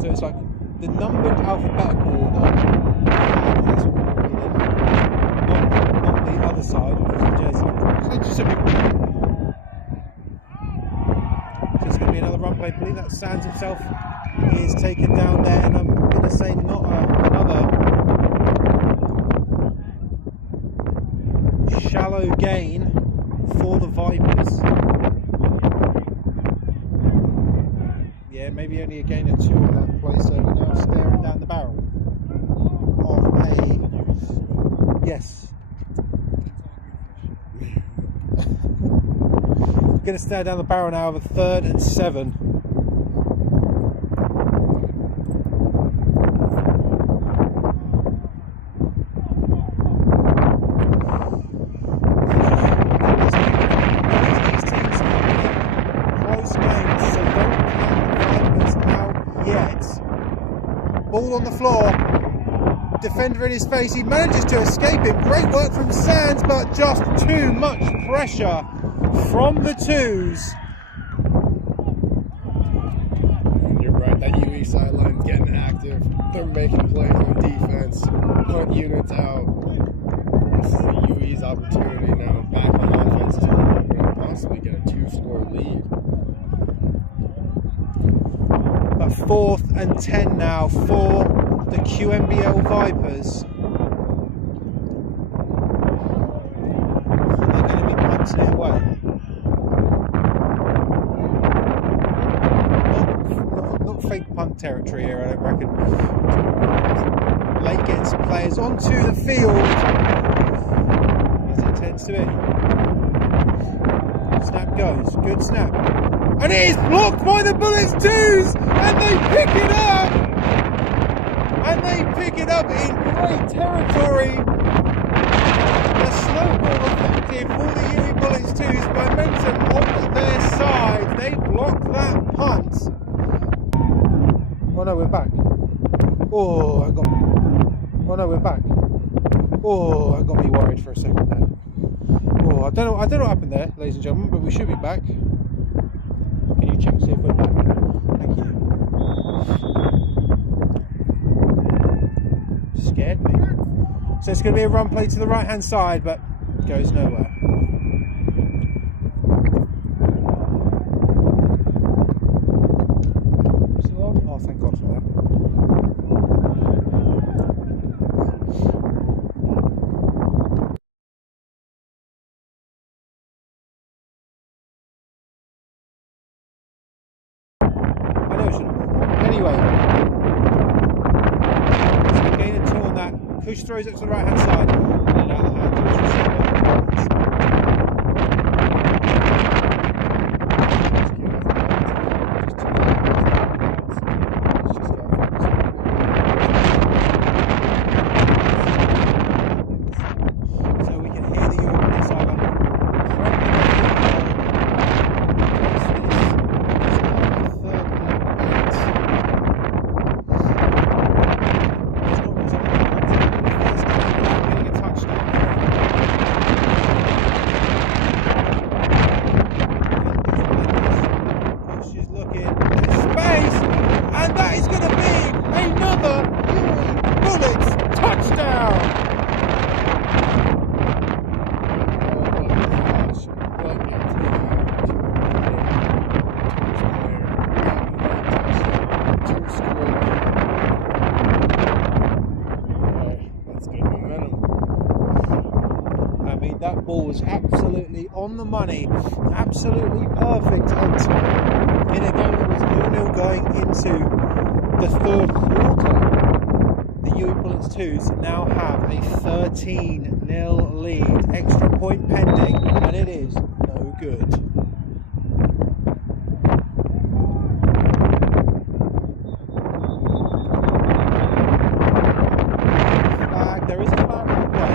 So it's like the numbered alphabetical order. That's what it is. Not the other side, which is the jersey number. So just so people know. So it's going to be another run play. I believe that Sands himself is taken down there, and I'm going to say not another shallow gain for the Vipers. Yeah, maybe only a gain of 2 on that play, so we're now staring down the barrel of a... Yes. Going to stare down the barrel now of a 3rd and 7. Ball on the floor, defender in his face, he manages to escape him. Great work from Sands, but just too much pressure from the twos. You're right, that UE sideline's getting active. They're making plays on defense, punt units out. This is the UE's opportunity now, back on offense to possibly get a 2-score lead. 4th and 10 now for the QMBL Vipers. They're going to be punting it away. Not fake punt territory here, I don't reckon. Late getting some players onto the field, as it tends to be. Snap goes, good snap. And it is blocked by the Bullets twos, and they pick it up! And they pick it up in great territory. The snowball effective for the UWE Bullets twos, momentum on their side. They block that punt. Oh no, we're back. Oh, no, we're back. Oh, that got me worried for a second there. Oh, I don't know what happened there, ladies and gentlemen, but we should be back. Can you check to see if we're back? Thank you. Scared me. So it's going to be a run play to the right hand side, but goes nowhere. Still on? Oh, thank God for that. Anyway, so gain a 2 on that. Push throws it to the right hand side, and then out of the hands. So we can hear the European sideline. That ball was absolutely on the money, absolutely perfect, and in a game that was 0-0 going into the 3rd quarter, the UWE Bullets twos now have a 13-0 lead, extra point pending, and it is no good. There is a flag on play.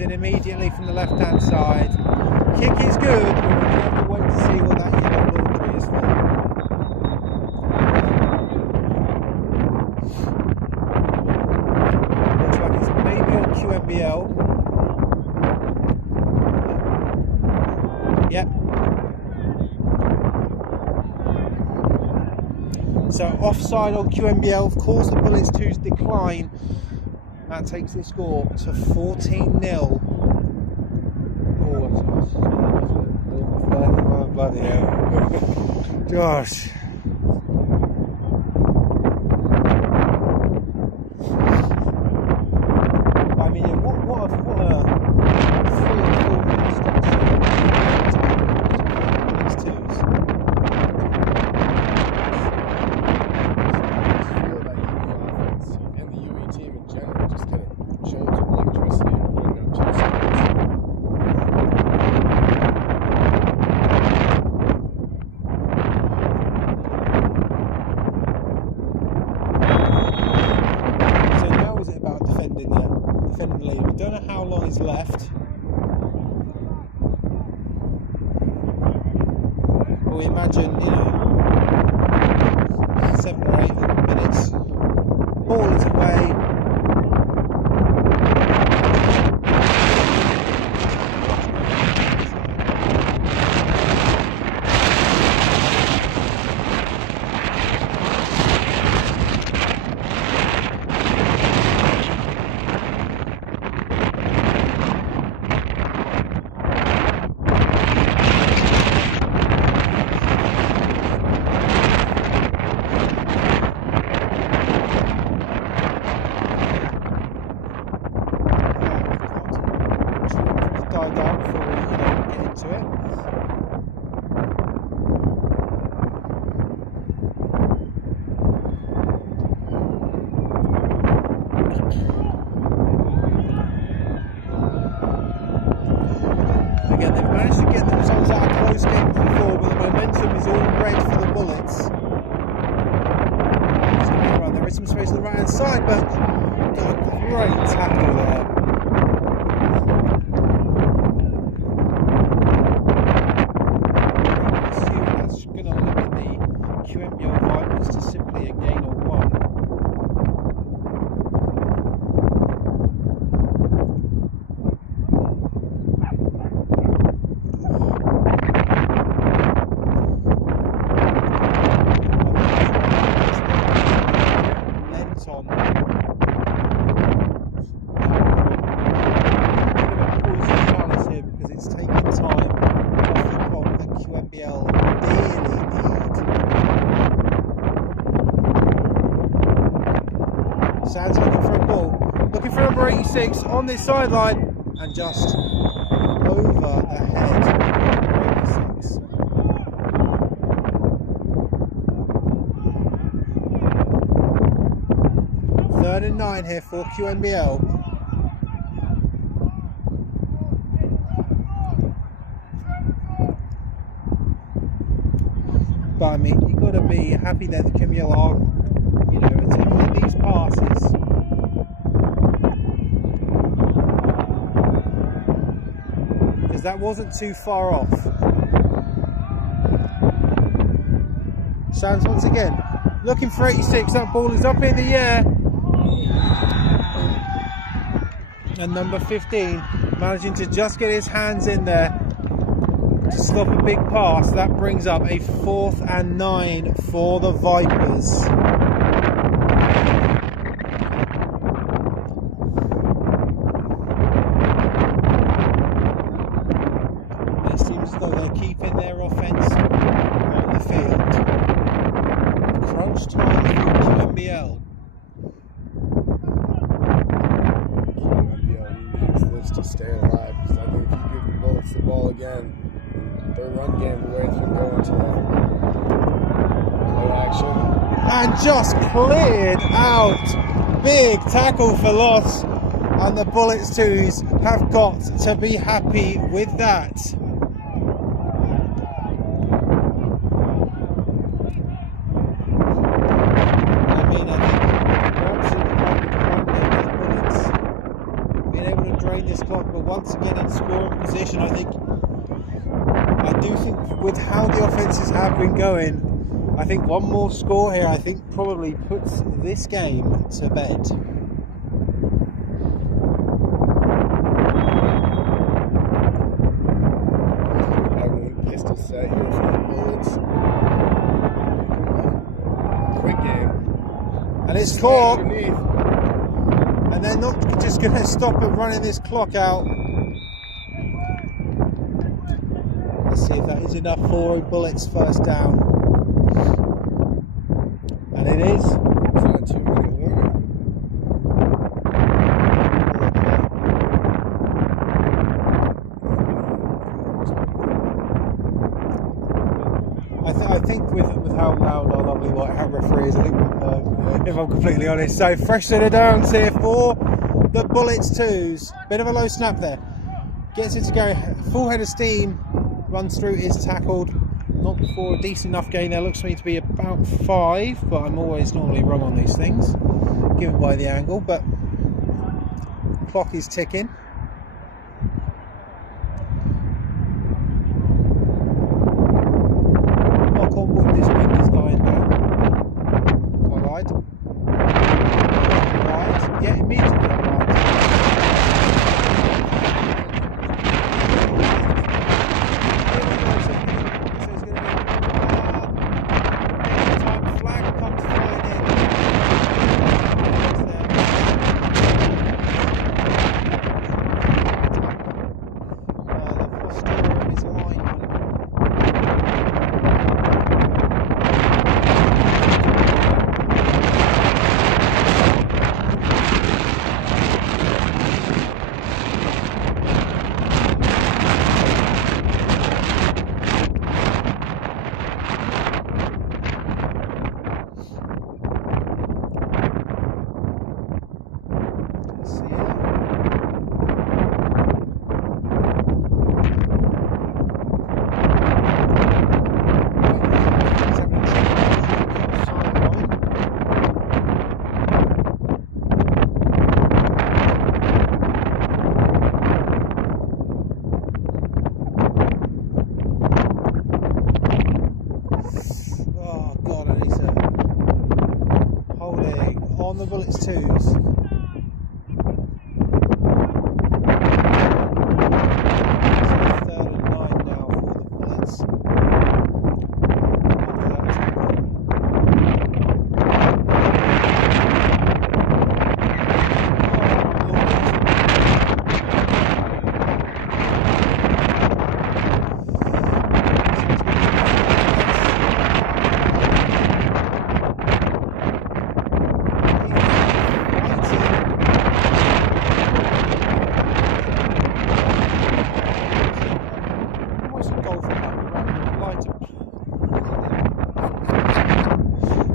in immediately from the left-hand side. Kick is good, but we're going to have to wait to see what that yellow laundry is for. Looks like it's maybe on QMBL. Yep. So offside on QMBL. Of course, the Bullets 2's decline. That takes the score to 14-0. Oh, bloody hell. Gosh. I mean, what a 3 and 4 minute stretch these twos. And the UWE team in general just kind of showed some electricity and bring up two seconds. So now is it about defending the lead? We don't know how long is left. But we imagine, 7 or 8 minutes. Ball is away. Die down before we get into it. Again, they've managed to get themselves out of close games before, but the momentum is all red for the Bullets. There is some space on the right hand side, but got a great tackle there. QMBL Vipers to simply a gain of 1. Lent on. A bit of a poison chalice here because it's taking time off the clock that QMBL dearly need. Sands looking for a ball, looking for number 86 on this sideline, and just over the head of 86. Third and 9 here for QMBL. But I mean, you've got to be happy that the QMBL are, attempting these passes. Because that wasn't too far off. Sands once again looking for 86. That ball is up in the air. And number 15 managing to just get his hands in there to stop a big pass. That brings up a 4th and 9 for the Vipers. It seems as though they're keeping their offence on the field. Crunch time for QMBL. QMBL needs this to stay alive, because I think if you give the Bullets the ball again, their run game, the way it's been going to play action. And just cleared out. Big tackle for loss. And the Bullets 2s have got to be happy with that. I mean, I think we're absolutely right with the run game of the Bullets being able to drain this clock, but with how the offences have been going, I think one more score here, I think, probably puts this game to bed. Pistol set here for the Bullets. Quick game. And it's caught. Underneath. And they're not just going to stop at running this clock out. Let's see if that is enough for Bullets first down. And it is. It's on a 2-minute warning. I think with how loud our lovely white hat referee is, I think we'll know, if I'm completely honest. So fresh set of downs here for the Bullets twos. Bit of a low snap there. Gets it to go. Full head of steam. Runs through, is tackled. Not before a decent enough gain there. Looks to me to be about 5, but I'm always normally wrong on these things, given by the angle. But clock is ticking. Knock on wood, this wind is going down. Alright. Right. Yeah, it means alright. On the Bullets twos. So 3rd and 9 now for the Bullets.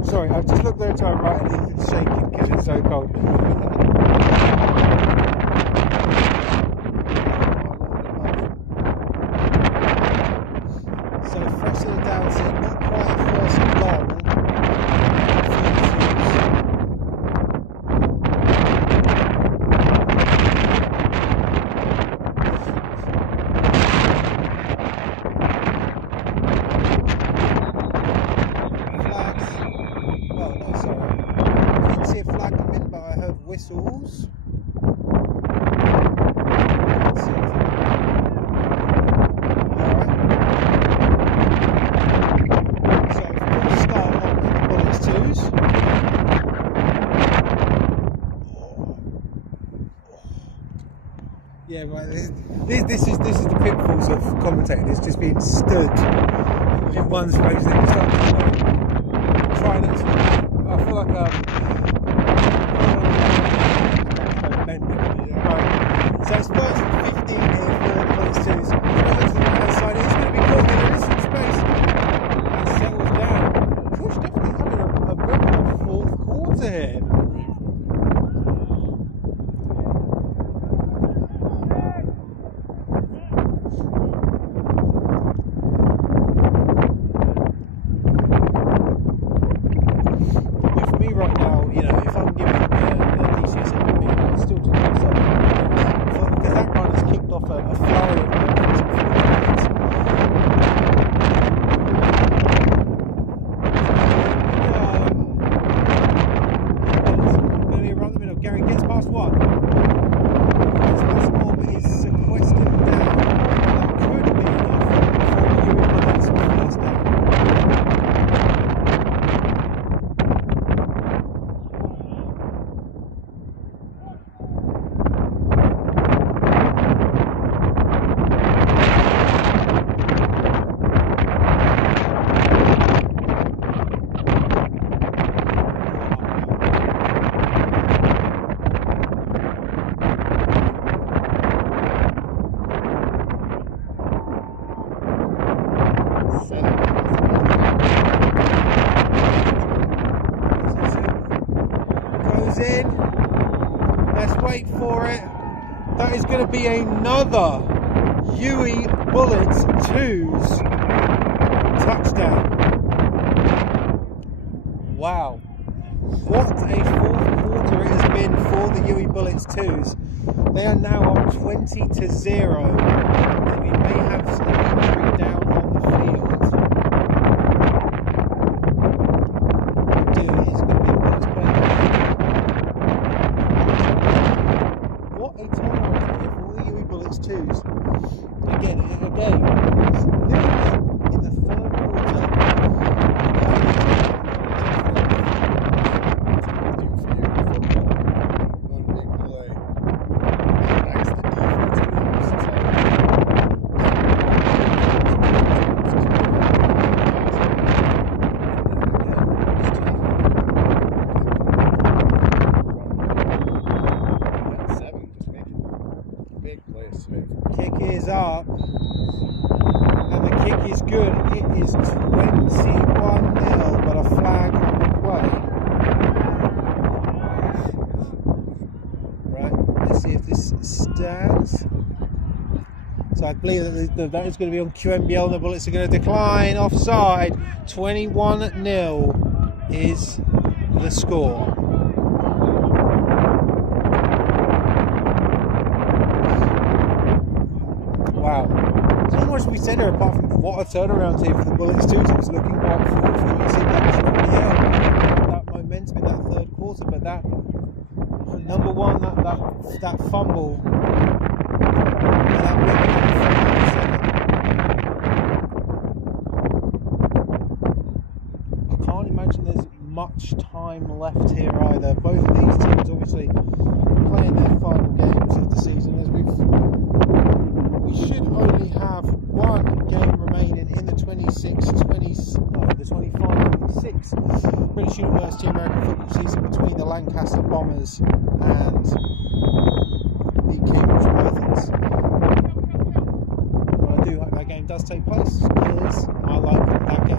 Sorry, I've just looked there to my right and it's shaking because it's so cold. So fresh to the downside, not quite a first and goal. Whistles. So full start on the Bullets twos. Yeah, right. This is the pitfalls of commentating. It's just being stood in one space and just trying to. I feel like So it's first and 15 here for the Bullets twos. If we look to the right side, it's going to be caught here. There is some space. And settles down. Gosh, definitely having a very good fourth quarter here. For me right now, you is going to be another UWE Bullets 2's touchdown. Wow. What a fourth quarter it has been for the UWE Bullets 2's. They are now up 20-0. I think we may have some injury down on the field. It is going to be a Bullets play. What a turnaround here for the UWE Bullets 2's. Again, it's literally in the third quarter. Kick is up, and the kick is good. It is 21-0, but a flag on the play. Right, let's see if this stands. So I believe that is going to be on QMBL, and the Bullets are going to decline. Offside. 21-0 is the score. Wow. There's not much to be said here apart from what a turnaround here for the Bullets 2's. It was looking quite fortunate. You see that momentum in that third quarter, but that number one, that fumble, I can't imagine there's much time left here either. Both of these teams obviously playing their final games of the season, as we should only have one game remaining in the 25-26 British University American football season between the Lancaster Bombers and the Cambridge Pythons. But I do hope that game does take place, because I like that game.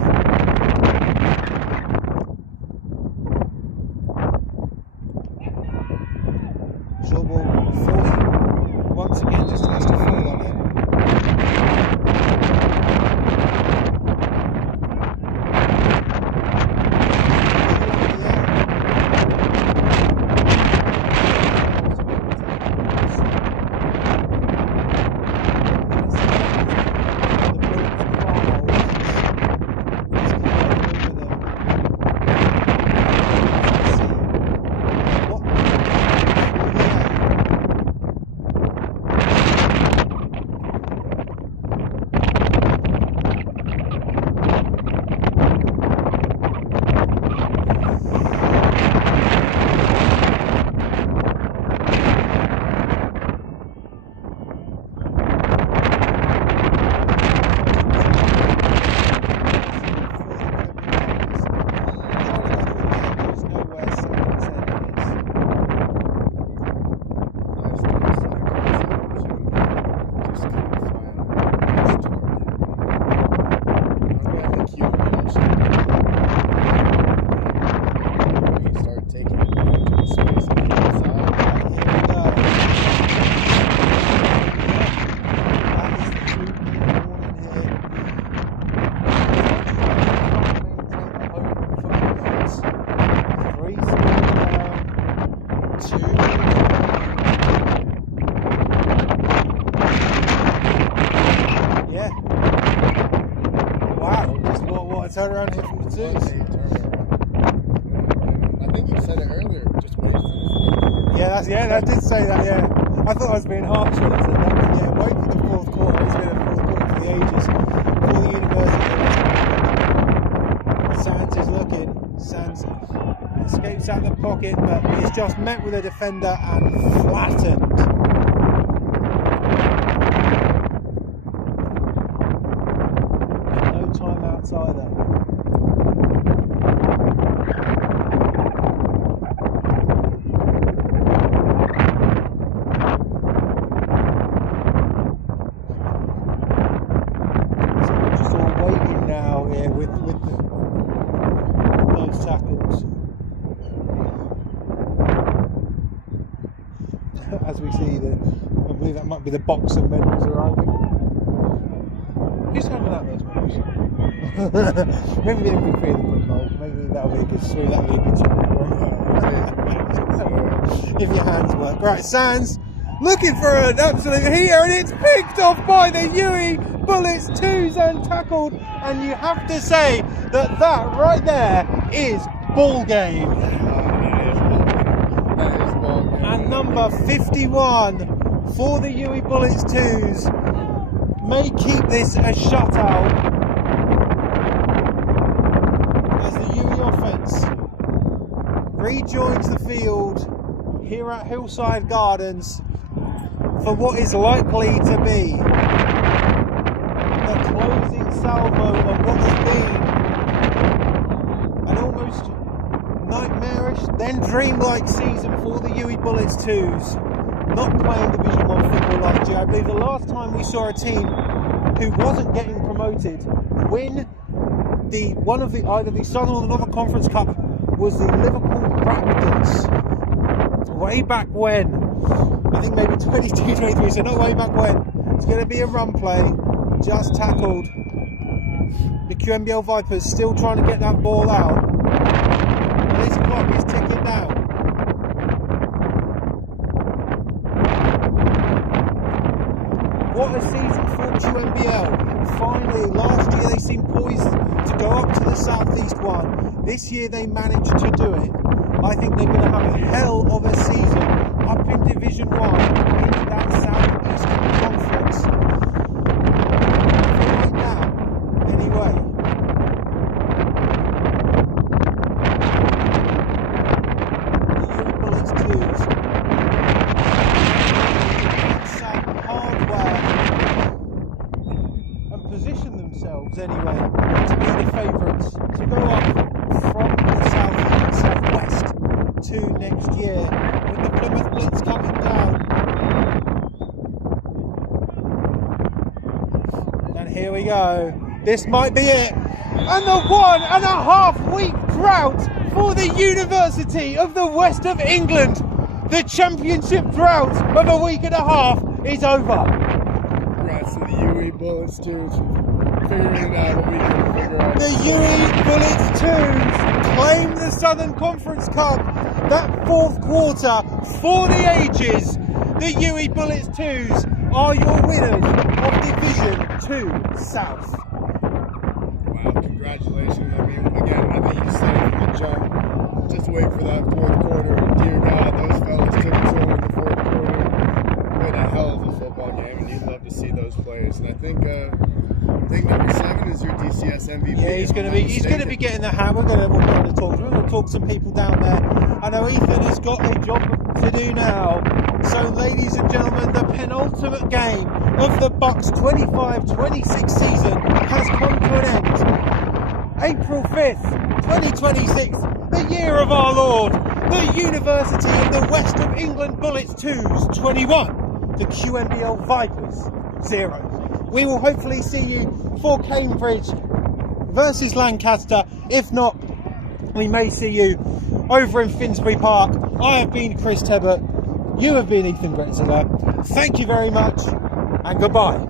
Short ball 40. Once again, just has to fall on it. Turn around here from the twos. I think you said it earlier. Just wait for the fourth quarter. Yeah, I did say that. Yeah, I thought I was being harsh when I said that. But yeah, wait for the fourth quarter. It's been a fourth quarter for the ages for the university. Sands is looking. Sands escapes out of the pocket, but he's just met with a defender and flattened. Timeouts either. So we're just all waiting now here with those tackles. As we see I believe with a box of medals arriving. Who's handing out those medals? Maybe the MVP of the football. Maybe that'll be a good story. That'll be a good story. If your hands work. Right, Sands looking for an absolute heater, and it's picked off by the UWE Bullets 2s and tackled. And you have to say that right there is ball game. And number 51 for the UWE Bullets 2s may keep this a shutout as the UWE offence rejoins the field here at Hillside Gardens for what is likely to be the closing salvo of what has been an almost nightmarish, then dreamlike season for the UWE Bullets 2s. Not playing Division 1 football last year. I believe the last time we saw a team who wasn't getting promoted win either the Southern or the Northern Conference Cup was the Liverpool Raptors. Way back when, I think maybe 22, 23, so not way back when. It's going to be a run play, just tackled. The QMBL Vipers still trying to get that ball out. And this clock is ticking down. What a season for QMBL. Finally, last year they seemed poised to go up to the Southeast one. This year they managed to do it. I think they're going to have a hell of a season up in Division 1 in that Southeastern Conference. Right now, anyway. The UWE Bullets 2s some hardware and position themselves anyway to be the favourites to go up from the southwest to next year with the Plymouth Blitz coming down. And here we go. This might be it. And the 1.5 week drought for the University of the West of England. The championship drought of a week and a half is over. Congrats to the UWE Bullets 2s for figuring it out what we couldn't figure out. The UWE Bullets 2s claim the Southern Conference Cup. That fourth quarter for the ages. The UWE Bullets 2s are your winners of Division 2 South. Wow, congratulations. I mean, again, I think you said it from the jump. Just wait for that fourth quarter. Dear God, those fellas took it to him in the fourth quarter. Played a hell of a football game, and you'd love to see those plays. And I think number 7 is your DCS MVP. Yeah, he's going to be getting the hat. We're going to talk to some people down there. I know Ethan has got a job to do now. So, ladies and gentlemen, the penultimate game of the Bucks 25-26 season has come to an end. April 5th, 2026, the year of our Lord, the University of the West of England Bullets 2s 21, the QMBL Vipers 0. We will hopefully see you for Cambridge versus Lancaster. If not, we may see you over in Finsbury Park. I have been Chris Tebbert. You have been Ethan Gretzeler. Thank you very much and goodbye.